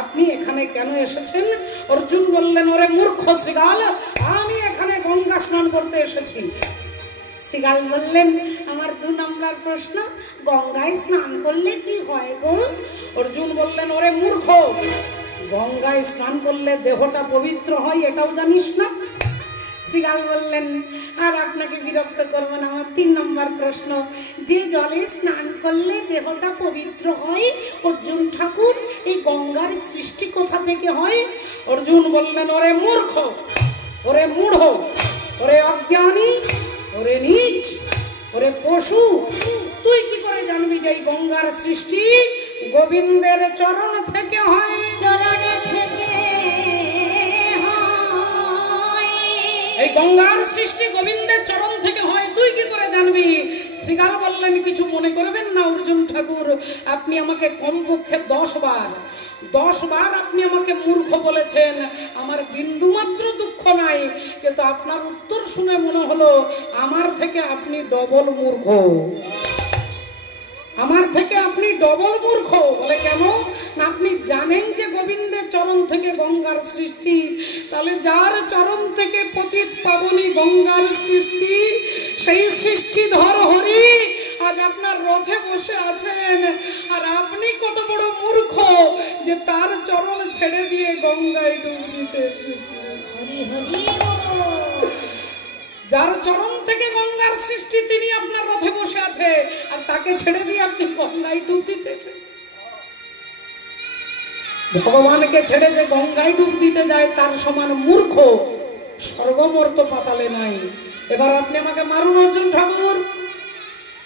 আপনি এখানে কেন এসেছেন? অর্জুন বললেন, ওরে মূর্খ শ্রীগাল, আমি এখানে গঙ্গা স্নান করতে এসেছি। শ্রীগাল বললেন, আমার 2 নম্বর প্রশ্ন, গঙ্গায় স্নান করলে কি হয় গো? অর্জুন বললেন, ওরে মূর্খ, গঙ্গায় স্নান করলে দেহটা পবিত্র হয়, এটাও জানিস না? শ্রীগাল বললেন, আর আপনাকে বিরক্ত করব না, আমার 3 নম্বর প্রশ্ন, যে জলে স্নান করলে দেহটা পবিত্র হয়, অর্জুন ঠাকুর, এই গঙ্গার সৃষ্টি কোথা থেকে হয়? অর্জুন বললেন, ওরে মূর্খ, ওরে মূঢ়, ওরে অজ্ঞানী, ওরে নীচ, ওরে পশু, তুই কি করে জানবি যে এই গঙ্গার সৃষ্টি গোবিন্দের চরণ থেকে হয়? এই গঙ্গার সৃষ্টি গোবিন্দের চরণ থেকে হয়, তুই কি করে জানবি? শ্রীগাল বললেন, কিছু মনে করবেন না অর্জুন ঠাকুর, আপনি আমাকে কমপক্ষে 10 বার আপনি আমাকে মূর্খ বলেছেন, আমার বিন্দুমাত্র দুঃখ নাই, কিন্তু আপনার উত্তর শুনে মনে হলো আমার থেকে আপনি ডবল মূর্খ। আমার থেকে আপনি ডবল মূর্খ। বলে কেন? না, আপনি জানেন যে গোবিন্দের চরণ থেকে গঙ্গার সৃষ্টি, তাহলে যার চরণ থেকে পতিত পাবনী গঙ্গার সৃষ্টি, সেই সৃষ্টিধর হরি আজ আপনার রথে বসে আছেন, আর আপনি কত বড় মূর্খ যে তার চরণ ছেড়ে দিয়ে গঙ্গায় ডুব দিতে এসেছেন। যার চরণ থেকে গঙ্গার সৃষ্টি, তিনি আপনার রথে বসে আছে, আর তাকে ছেড়ে দিয়ে আপনি গঙ্গায় ডুব দিতে এসেছেন। ভগবানকে ছেড়ে যে গঙ্গায় ডুব দিতে যায়, তার সমান মূর্খ স্বর্গমর্ত পাতালে নাই। এবার আপনি আমাকে মারুন অর্জুন ঠাকুর,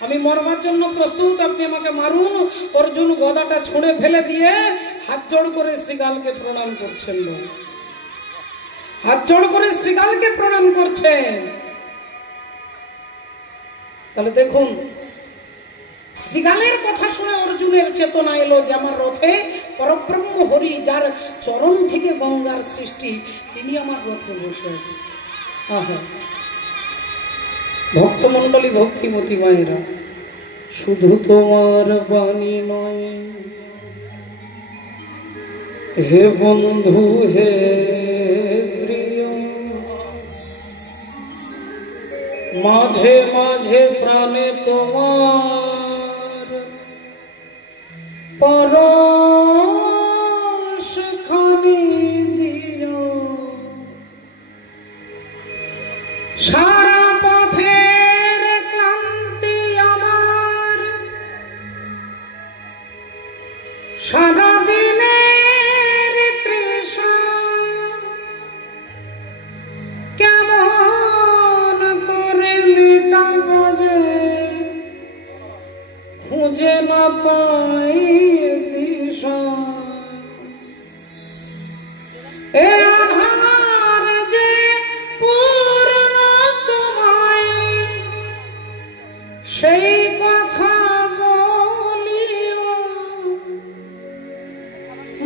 আমি মরবার জন্য প্রস্তুত, আপনি আমাকে মারুন। অর্জুন গদাটা ছুঁড়ে ফেলে দিয়ে হাত জোড় করে শ্রীগালকে প্রণাম করছেন, হাত জোড় করে শ্রীগালকে প্রণাম করছেন। তাহলে দেখুন, শ্রীগালের কথা শুনে অর্জুনের চেতনা এলো যে আমার রথে পরব্রহ্ম হরি, যার চরণ থেকে গঙ্গার সৃষ্টি, তিনি আমার রথে বসে আছে। আহা, ভক্তমণ্ডলী, ভক্তিমতী মায়েরা, শুধু তোমার বাণী নয় হে বন্ধু, হে প্রিয়, মাঝে মাঝে প্রাণে তোমার পরশ খানি দিও, সারা পথের ক্লান্তি আমার, সারা দিনের তৃষা কেমন করে মিটাবো যে খুঁজে না পাই দিশা। এ আধার যে পূর্ণ তোমায়, সেই কথা বলিও,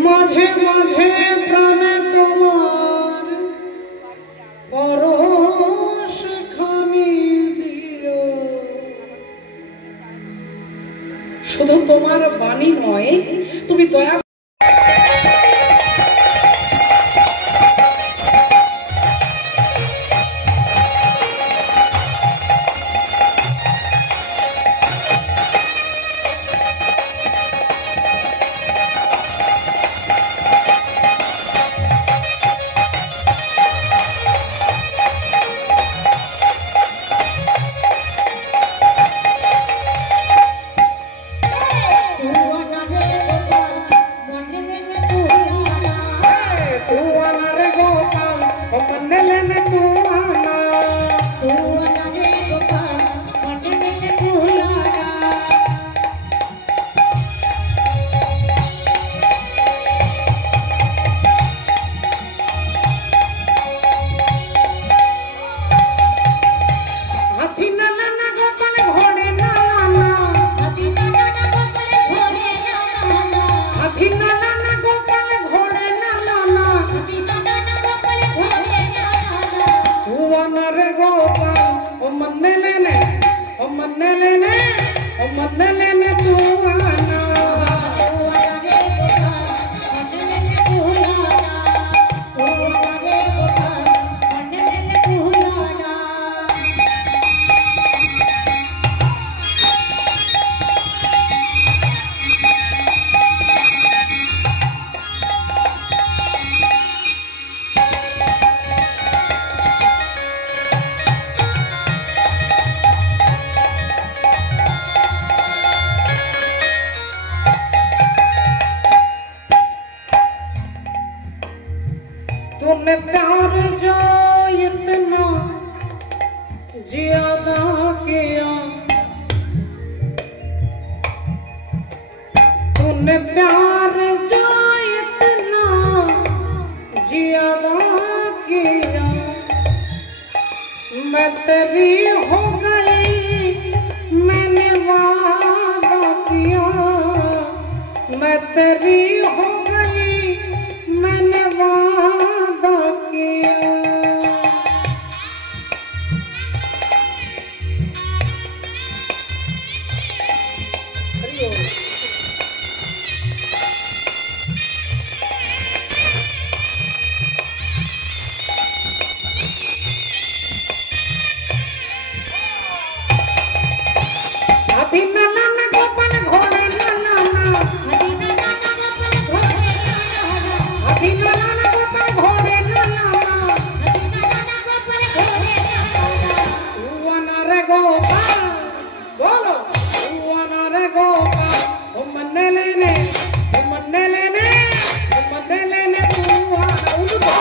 মাঝে মাঝে প্রাণে তোমার পরশ খানি দিও। শুধু তোমার বাণী নয়, তুমি দয়া मन्ने लेने ओ मन्ने लेने ओ मन्ने लेने तू आना तूने प्यार जो इतना ज्यादा किया तूने प्यार जो इतना ज्यादा किया मैं तेरी हो गई मैंने वादा किया मैं तेरी हो गई मैंने वादा किया अभी नाना ना गोपाल घोड़े नाना ना अभी नाना ना गोपाल घोड़े नाना ना रे गोपाल बोलो रे गोपाल ओ मन्ने लेने तू आना उनको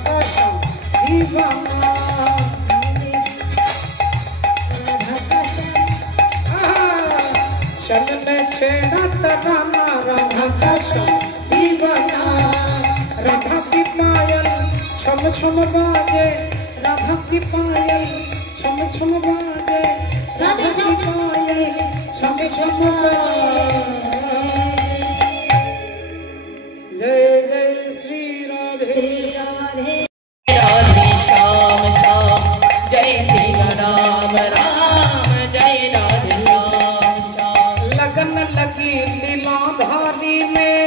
का श्याम दीवाना चलने छेड़ा तराना राधा का श्याम दीवाना राधा की पायल छम छम बाजे राधा की पायल छम छम बाजे राधा की पायल छम छम बाजे जय जय श्री राधे राधे राधे श्याम श्याम जय श्री राम राम जय राधे श्याम श्याम लगन लगी लीलाधारी में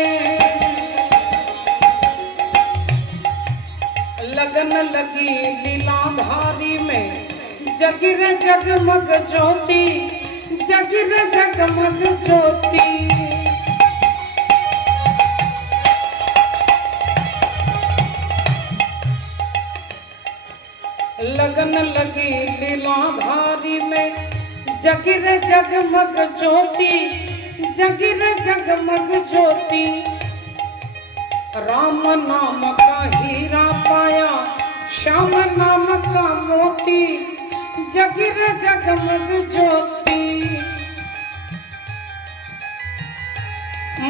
लगन लगी लीलाधारी में जगिर जगमग ज्योति जगिर जगमग ज्योति लगन लगी लीलाधारी में जगिर जगमग ज्योति जगिर जगमग ज्योति राम नाम का हीरा पाया श्याम नाम का मोती जगिर जगमग ज्योति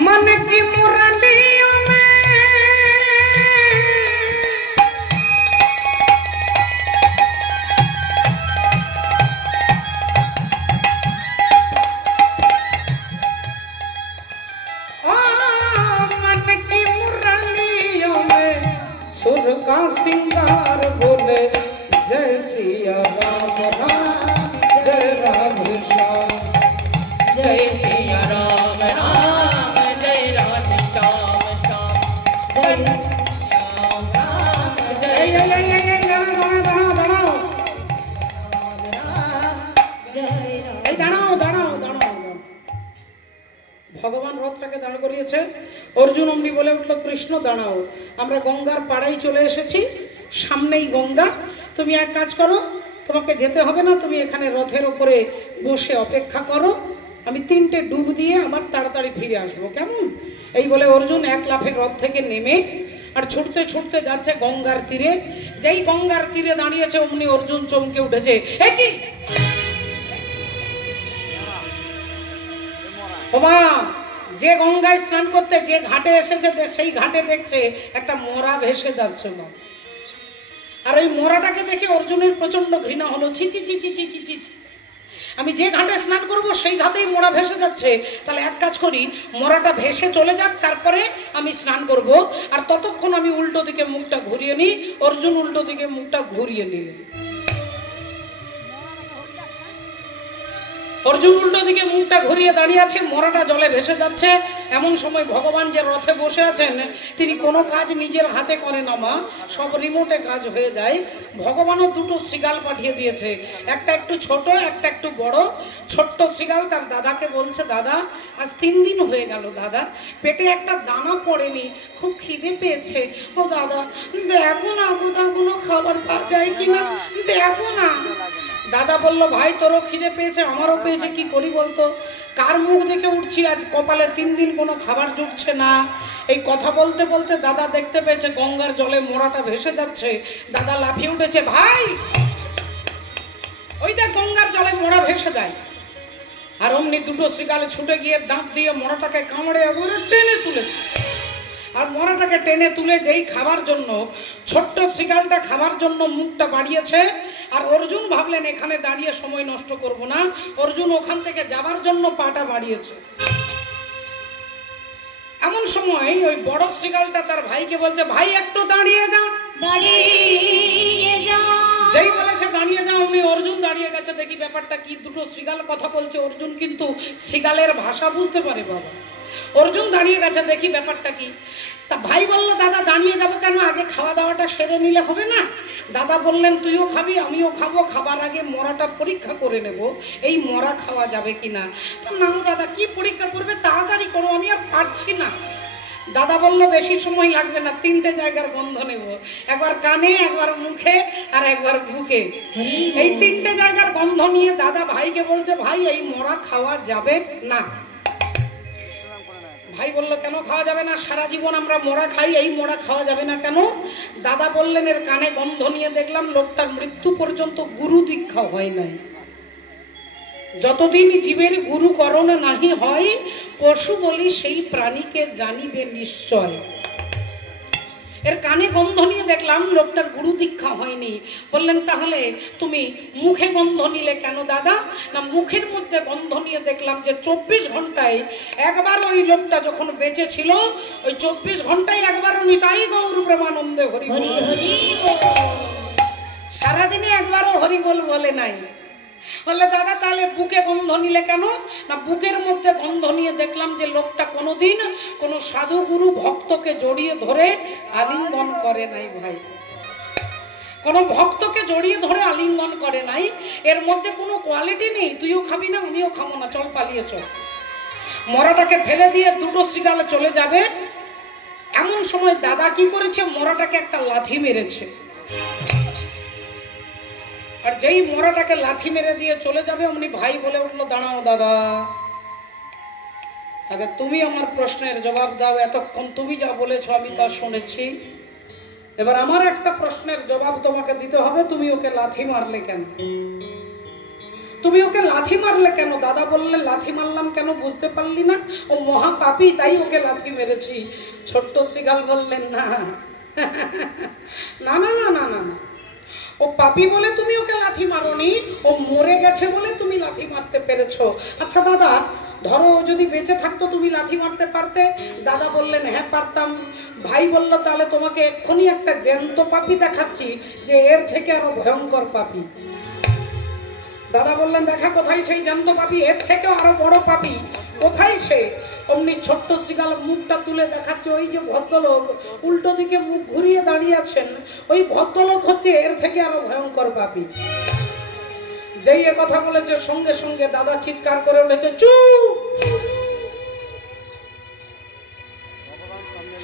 मन की मुरलियों में का सिंगार बोले जय सिया राम राम जय राधे श्याम जय सिया राम राम जय राधे श्याम श्याम जय श्याम राम जय ভগবান রথটাকে দাঁড় করিয়েছে অর্জুন অমনি বলে উঠলো কৃষ্ণ দাঁড়াও আমরা গঙ্গার পাড়ায় চলে এসেছি সামনেই গঙ্গা তুমি এক কাজ করো তোমাকে যেতে হবে না তুমি এখানে রথের উপরে বসে অপেক্ষা করো আমি 3টে ডুব দিয়ে আবার তাড়াতাড়ি ফিরে আসবো কেমন এই বলে অর্জুন এক লাফে রথ থেকে নেমে আর ছুটতে ছুটতে যাচ্ছে গঙ্গার তীরে যেই গঙ্গার তীরে দাঁড়িয়েছে অমনি অর্জুন চমকে উঠেছে এ কি ওমা যে গঙ্গায় স্নান করতে যে ঘাটে এসেছে সেই ঘাটে দেখছে একটা মোরা ভেসে যাচ্ছে মা আর ওই মোরাটাকে দেখে অর্জুনের প্রচন্ড ঘৃণা হলো ছি ছি ছি ছি ছি ছি ছি আমি যে ঘাটে স্নান করব সেই ঘাটেই মোরা ভেসে যাচ্ছে তাহলে এক কাজ করি মোরাটা ভেসে চলে যাক তারপরে আমি স্নান করব আর ততক্ষণ আমি উল্টো দিকে মুখটা ঘুরিয়ে নিই অর্জুন উল্টো দিকে মুখটা ঘুরিয়ে নিল অর্জুন উল্টো দিকে মুখটা ঘুরিয়ে দাঁড়িয়ে আছে মোরাটা জলে ভেসে যাচ্ছে এমন সময় ভগবান যে রথে বসে আছেন তিনি কোনো কাজ নিজের হাতে করে না মা সব রিমোটে কাজ হয়ে যায় ভগবানও দুটো সিগাল পাঠিয়ে দিয়েছে একটা একটু ছোট একটা একটু বড় ছোট্ট সিগাল তার দাদাকে বলছে দাদা আজ 3 দিন হয়ে গেল দাদা পেটে একটা দানা পড়েনি খুব খিদে পেয়েছে ও দাদা দেখো না কোথাও কোনো খাবার পাওয়া যায় কিনা দেখো না দাদা বলল ভাই তোরও খিদে পেয়েছে আমারও পেয়েছে কি করি বলতো কার মুখ দেখে উঠছি আজ কপালে 3 দিন কোনো খাবার জুটছে না এই কথা বলতে বলতে দাদা দেখতে পেয়েছে গঙ্গার জলে মোরাটা ভেসে যাচ্ছে দাদা লাফিয়ে উঠেছে ভাই ওই দেখ গঙ্গার জলে মোরা ভেসে যায় আর অমনি দুটো শিকালে ছুটে গিয়ে দাঁত দিয়ে মোরাটাকে কামড়ে একবারে টেনে তুলেছে আর মোরাটাকে টেনে তুলে যেই খাবার জন্য ছোট্ট শিকালটা খাবার জন্য মুখটা বাড়িয়েছে আর অর্জুন ভাবলেন এখানে দাঁড়িয়ে সময় নষ্ট করব না অর্জুন ওখান থেকে যাবার জন্য পাটা বাড়িয়েছে এমন সময় ওই বড় শিকালটা তার ভাইকে বলছে ভাই একটু দাঁড়িয়ে যা যেই বলেছে দাঁড়িয়ে যাও উনি অর্জুন দাঁড়িয়ে গেছে দেখি ব্যাপারটা কি দুটো শিকাল কথা বলছে অর্জুন কিন্তু শিকালের ভাষা বুঝতে পারে বাবা অর্জুন দাঁড়িয়ে গেছে দেখি ব্যাপারটা কি তা ভাই বলল দাদা দাঁড়িয়ে যাবো কেন আগে খাওয়া দাওয়াটা সেরে নিলে হবে না দাদা বললেন তুইও খাবি আমিও খাবো খাবার আগে মরাটা পরীক্ষা করে নেব এই মরা খাওয়া যাবে কিনা তা না দাদা কি পরীক্ষা করবে তাড়াতাড়ি করো আমি আর পারছি না দাদা বলল বেশি সময় লাগবে না 3টে জায়গার গন্ধ নেব একবার কানে একবার মুখে আর একবার বুকে এই 3টে জায়গার গন্ধ নিয়ে দাদা ভাইকে বলছে ভাই এই মরা খাওয়া যাবে না ভাই বলল কেন খাওয়া যাবে না? সারা জীবন আমরা মোড়া খাই, এই মোড়া খাওয়া যাবে না কেন? দাদা বললেন এর কানে গন্ধ নিয়ে দেখলাম লোকটার মৃত্যু পর্যন্ত গুরু দীক্ষা হয় নাই। যতদিন জীবের গুরুকরণ নাহি হয়, পশু বলি সেই প্রাণীকে জানিবে নিশ্চয়। এর কানে গন্ধ নিয়ে দেখলাম লোকটার গুরু দীক্ষা হয়নি। বললেন তাহলে তুমি মুখে গন্ধ নিলে কেন দাদা? না, মুখের মধ্যে গন্ধ নিয়ে দেখলাম যে 24 ঘন্টায় একবার ওই লোকটা যখন বেঁচে ছিল, ওই 24 ঘন্টায় একবারও নিতাই গৌর প্রেমানন্দে হরি বল, সারাদিনে একবারও হরি বল বলে নাই। বললে দাদা তাহলে বুকে গন্ধ নিলে কেন? না, বুকের মধ্যে গন্ধ নিয়ে দেখলাম যে লোকটা কোনোদিন কোনো সাধু গুরু ভক্তকে জড়িয়ে ধরে আলিঙ্গন করে নাই। ভাই, কোনো ভক্তকে জড়িয়ে ধরে আলিঙ্গন করে নাই। এর মধ্যে কোনো কোয়ালিটি নেই, তুইও খাবি না আমিও খাবো না, চল পালিয়ে চল। মরাটাকে ফেলে দিয়ে দুটো শ্রীগালে চলে যাবে। এমন সময় দাদা কি করেছে, মরাটাকে একটা লাথি মেরেছে। আর যেই মরাটাকে লাথি মেরে দিয়ে চলে যাবে, অমনি ভাই বলে উঠলো দাঁড়াও দাদা, আগে তুমি আমার প্রশ্নের জবাব দাও। এতক্ষণ তুমি যা বলেছো আমি তা শুনেছি, এবার আমার একটা প্রশ্নের জবাব তোমাকে দিতে হবে। তুমি ওকে লাথি মারলে কেন? তুমি ওকে লাথি মারলে কেন? দাদা বললে লাথি মারলাম কেন বুঝতে পারলি না? ও মহাপাপী, তাই ওকে লাথি মেরেছি। ছোট্ট শ্রীগাল বললেন না না না না না না, ও পাপী বলে তুমি ওকে লাথি মারোনি, ও মরে গেছে বলে তুমি লাথি মারতে পেরেছো। আচ্ছা দাদা, ধরো যদি বেঁচে থাকতো তুমি লাথি মারতে পারতে? দাদা বললেন হ্যাঁ পারতাম। ভাই বলল তাহলে তোমাকে এক্ষুনি একটা জ্যান্ত পাপী দেখাচ্ছি, যে এর থেকে আরো ভয়ঙ্কর পাপী। দাদা বললেন দেখা কোথায় সেই জ্যান্ত পাপী, এর থেকেও আরো বড় পাপী, কোথায় সে? অমনি ছোট্ট শ্রীগাল মুখটা তুলে দেখাচ্ছে, ওই যে ভদ্রলোক উল্টো দিকে মুখ ঘুরিয়ে দাঁড়িয়ে আছেন, ওই ভদ্রলোক হচ্ছে এর থেকে আরো ভয়ঙ্কর পাপী। যেই এ কথা বলেছে সঙ্গে সঙ্গে দাদা চিৎকার করে উঠেছে, চুপ!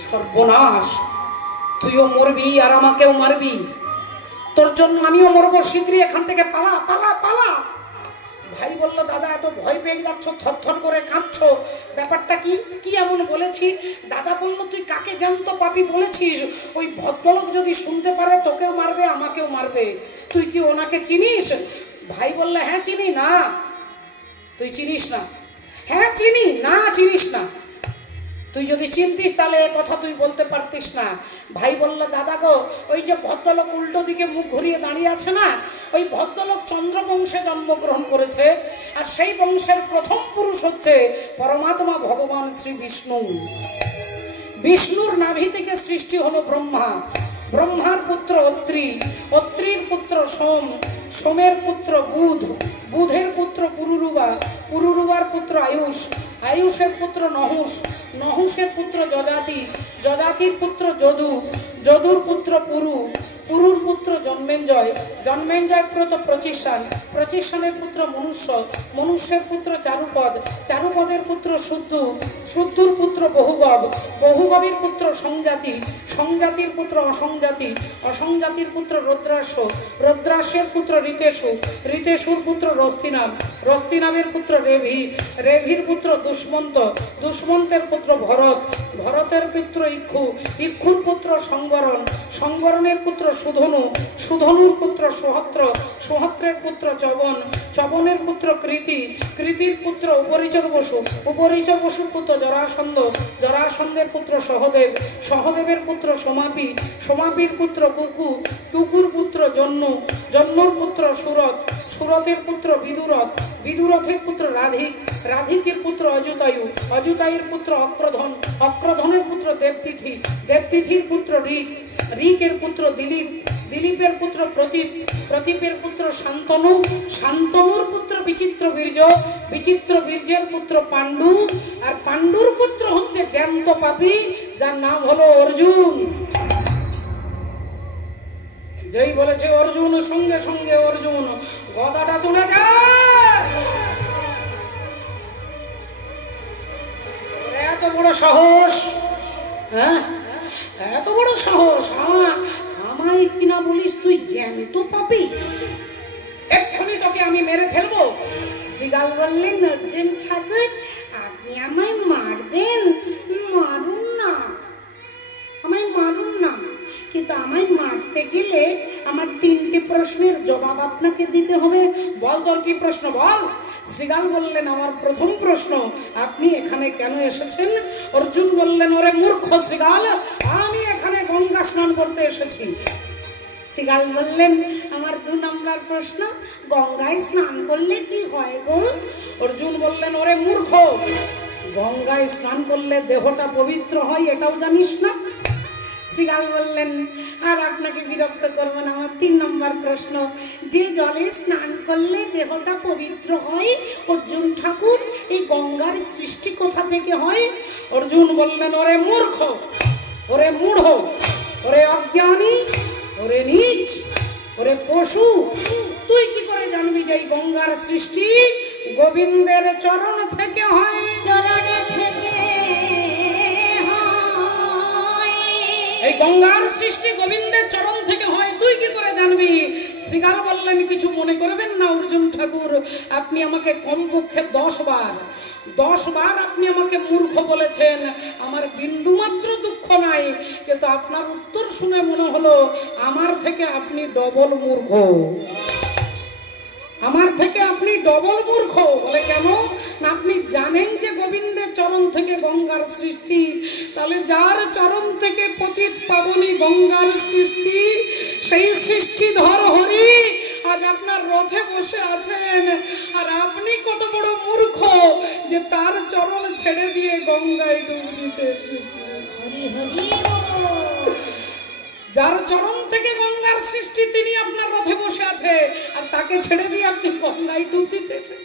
সর্বনাশ, তুইও মরবি আর আমাকেও মারবি, তোর জন্য আমিও মরবো, শীঘ্রই এখান থেকে পালা পালা পালা। ভাই বলল দাদা এত ভয় পেয়ে যাচ্ছ, থরথর করে কাঁপছো, ব্যাপারটা কি? কি এমন বলেছি? দাদা বলল তুই কাকে জ্যান্ত পাপী বলেছিস? ওই ভদ্রলোক যদি শুনতে পারে তোকেও মারবে আমাকেও মারবে, তুই কি ওনাকে চিনিস? ভাই বললে হ্যাঁ চিনি। না, তুই চিনিস না? হ্যাঁ চিনি। না, চিনিস না? তুই যদি চিনতিস তাহলে এ কথা তুই বলতে পারতিস না। ভাই বলল দাদা গো, ওই যে ভদ্রলোক উল্টো দিকে মুখ ঘুরিয়ে দাঁড়িয়ে আছে না, ওই ভদ্রলোক চন্দ্র বংশে জন্মগ্রহণ করেছে, আর সেই বংশের প্রথম পুরুষ হচ্ছে পরমাত্মা ভগবান শ্রী বিষ্ণু। বিষ্ণুর নাভি থেকে সৃষ্টি হলো ব্রহ্মা, ব্রহ্মার পুত্র অত্রি, অত্রির পুত্র সোম, সোমের পুত্র বুধ, বুধের পুত্র পুরুরুবা, পুরুরুবার পুত্র আয়ুষ, আয়ুষের পুত্র নহুষ, নহুষের পুত্র যজাতি, যজাতির পুত্র যদু, যদুর পুত্র পুরু, পুরুর পুত্র জন্মেঞ্জয়, জন্মেঞ্জয় পুত্র প্রচিষ্ঠান, প্রচিষ্ঠানের পুত্র মনুষ্য, মনুষ্যের পুত্র চারুপদ, চারুপদের পুত্র শুদ্ধ, শুদ্ধুর পুত্র বহুগব, বহুগবের পুত্র সংজাতি, সংজাতির পুত্র অসংজাতি, অসংজাতির পুত্র রুদ্রাস্য, রুদ্রাস্যের পুত্র ঋতেশু, ঋতেশুর পুত্র রস্তিনাম, রস্তিনামের পুত্র রেভি, রেভির পুত্র দুষ্মন্ত, দুষ্মন্তের পুত্র ভরত, ভরতের পুত্র ইক্ষু, ইক্ষুর পুত্র সংবরণ, সংবরণের পুত্র সুধনু, সুধনুর পুত্র সোহত্র, সোহত্রের পুত্র চবন, চবনের পুত্র কৃতি, কৃতির পুত্র উপরিচর বসু, উপরিচর বসুর পুত্র জরাসন্ধ, জরাসন্ধের পুত্র সহদেব, সহদেবের পুত্র সোমাপি, সোমাপির পুত্র কুকু, কুকুর পুত্র জন্নু, জন্নুর পুত্র সুরথ, সুরথের পুত্র বিদুরথ, বিদুরথের পুত্র রাধিক, রাধিকের পুত্র অযুতায়ু, অযুতায়ুর পুত্র অক্রধন, অক্রধনের পুত্র দেবতিথি, দেবতিথির পুত্র ঋক, ঋকের পুত্র দিলীপ, দিলীপের পুত্র প্রতীপ, প্রতীপের পুত্র শান্তনু, শান্তনুর পুত্র বিচিত্র বীর্য, বিচিত্র বীর্যের পুত্র পাণ্ডু, আর পাণ্ডুর পুত্র হচ্ছে জ্যান্ত পাপী, যার নাম হলো অর্জুন। যেই বলেছে অর্জুন, সঙ্গে সঙ্গে অর্জুন গদাটা তুলে যায়। এত বড় সাহস, হ্যাঁ এত বড় সাহস, আমায় কিনা বলিস তুই জ্যান্ত পাপী, এক্ষুনি তোকে আমি মেরে ফেলবো। শ্রীগাল বললেন অর্জুন ঠাকুর আপনি আমায় মারবেন আমায় মারতে গেলে আমার 3টে প্রশ্নের জবাব আপনাকে দিতে হবে। বল তোর কি প্রশ্ন বল। শ্রীগাল বললেন, আমার প্রথম প্রশ্ন, আপনি এখানে কেন এসেছেন? অর্জুন বললেন, ওরে মূর্খ শ্রীগাল, আমি এখানে গঙ্গা স্নান করতে এসেছি। শ্রীগাল বললেন, আমার 2 নম্বর প্রশ্ন, গঙ্গায় স্নান করলে কি হয় গো? অর্জুন বললেন, ওরে মূর্খ, গঙ্গায় স্নান করলে দেহটা পবিত্র হয়, এটাও জানিস না? শ্রীগাল বললেন, আর আপনাকে বিরক্ত করবো না, আমার 3 নম্বর প্রশ্ন, যে জলে স্নান করলে দেহটা পবিত্র হয়, অর্জুন ঠাকুর, এই গঙ্গার সৃষ্টি কোথা থেকে হয়? অর্জুন বললেন, ওরে মূর্খ, ওরে মূঢ়, ওরে অজ্ঞানী, ওরে নীচ, ওরে পশু, তুই কি করে জানবি যে এই গঙ্গার সৃষ্টি গোবিন্দের চরণ থেকে হয়? চরণে থেকে এই গঙ্গার সৃষ্টি গোবিন্দের চরণ থেকে হয়, তুই কি করে জানবি? শ্রীগাল বললেন, কিছু মনে করবেন না অর্জুন ঠাকুর, আপনি আমাকে কমপক্ষে 10 বার আপনি আমাকে মূর্খ বলেছেন, আমার বিন্দুমাত্র দুঃখ নাই, কিন্তু আপনার উত্তর শুনে মনে হলো আমার থেকে আপনি ডবল মূর্খ। আমার থেকে আপনি ডবল মূর্খ। বলে কেন? না, আপনি জানেন যে গোবিন্দের চরণ থেকে গঙ্গার সৃষ্টি, তাহলে যার চরণ থেকে পতিত পাবনী গঙ্গার সৃষ্টি, সেই সৃষ্টিধর হরি আজ আপনার রথে বসে আছেন, আর আপনি কত বড় মূর্খ যে তার চরণ ছেড়ে দিয়ে গঙ্গায় ডুব দিতে এসেছেন। যার চরণ থেকে গঙ্গার সৃষ্টি, তিনি আপনার রথে বসে আছে, আর তাকে ছেড়ে দিয়ে আপনি গঙ্গায় ডুব দিতে এসেছেন।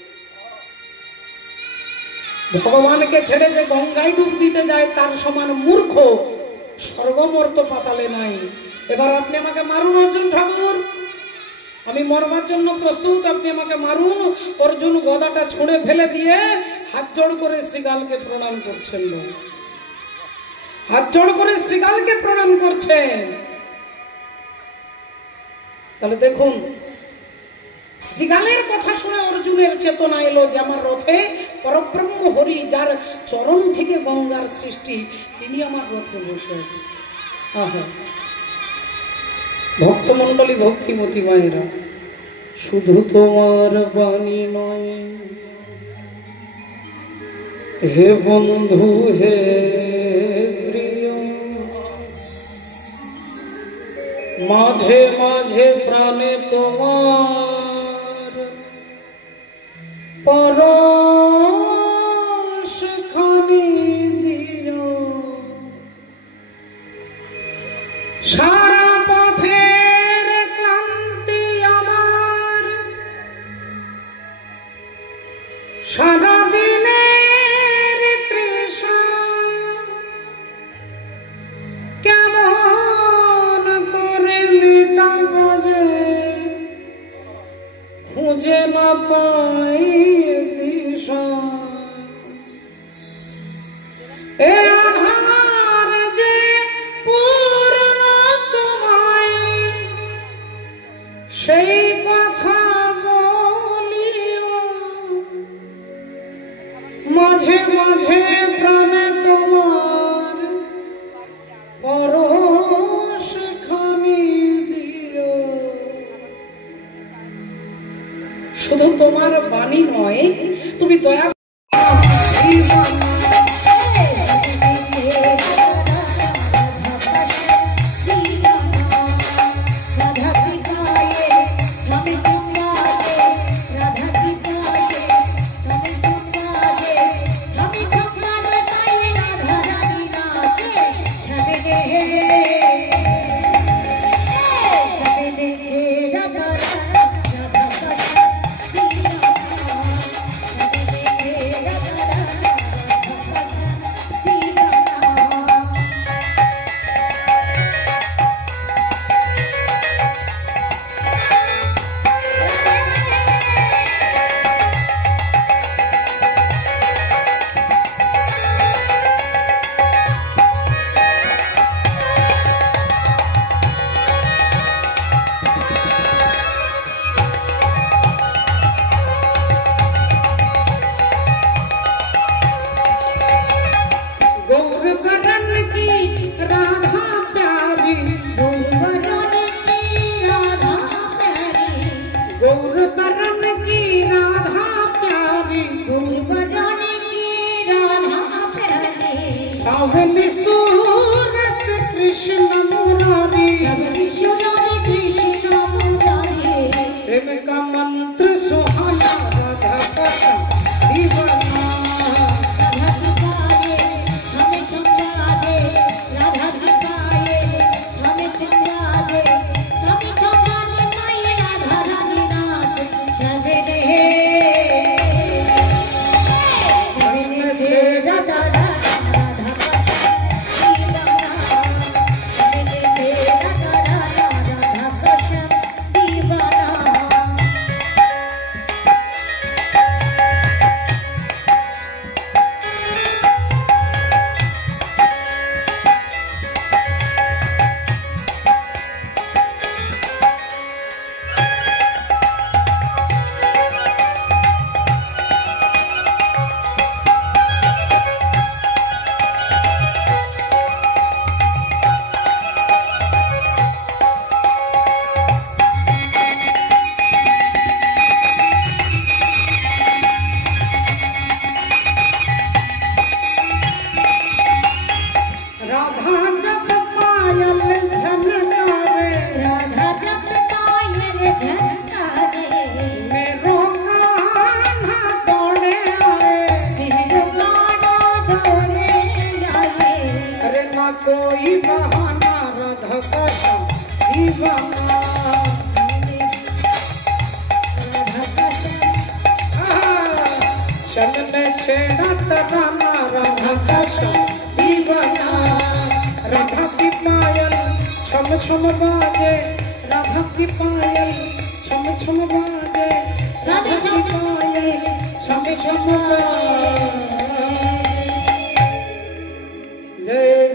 ভগবানকে ছেড়ে যে গঙ্গায় ডুব দিতে যায়, তার সমান মূর্খ সর্বমর্ত পাতালে নাই। এবার আপনি আমাকে মারুন অর্জুন ঠাকুর, আমি মরবার জন্য প্রস্তুত, আপনি আমাকে মারুন। অর্জুন গদাটা ছুঁড়ে ফেলে দিয়ে হাত জোড় করে শ্রীগালকে প্রণাম করছেন, হাত জোড় করে শ্রীগালকে প্রণাম করছেন। তাহলে দেখুন, শ্রীগালের কথা শুনে অর্জুনের চেতনা এলো যে আমার রথে পরব্রহ্ম হরি, যার চরণ থেকে গঙ্গার সৃষ্টি, তিনি আমার রথে বসে আছে। আহা, ভক্তমণ্ডলী, ভক্তিমতী মায়েরা, শুধু তোমার বাণী নয় হে বন্ধু, হে প্রিয়, মাঝে মাঝে প্রাণে তোমার পরশ খানি দিও, সারা পথের ক্লান্তি আমার, সারা দিনের তৃষা কেমন করে মিটাবো যে খুঁজে না পাই দিশা। এ আধার যে পূর্ণ তোমায়, সেই কথা বলিও, মাঝে মাঝে প্রাণে তোমার পরশ খানি দিও। শুধু তোমার বাণী নয়, তুমি দয়া सावली सूरत कृष्ण मुरारी प्रेम का मंत्र सुहाना राधा का दीवाना कोई बहाना राधा का दीवाना चलने छेड़ा तराना राधा का दीवाना राधा की पायल छम छम बाजे राधा की पायल छम छम बाजे राधा की पायल छम छम बाजे जय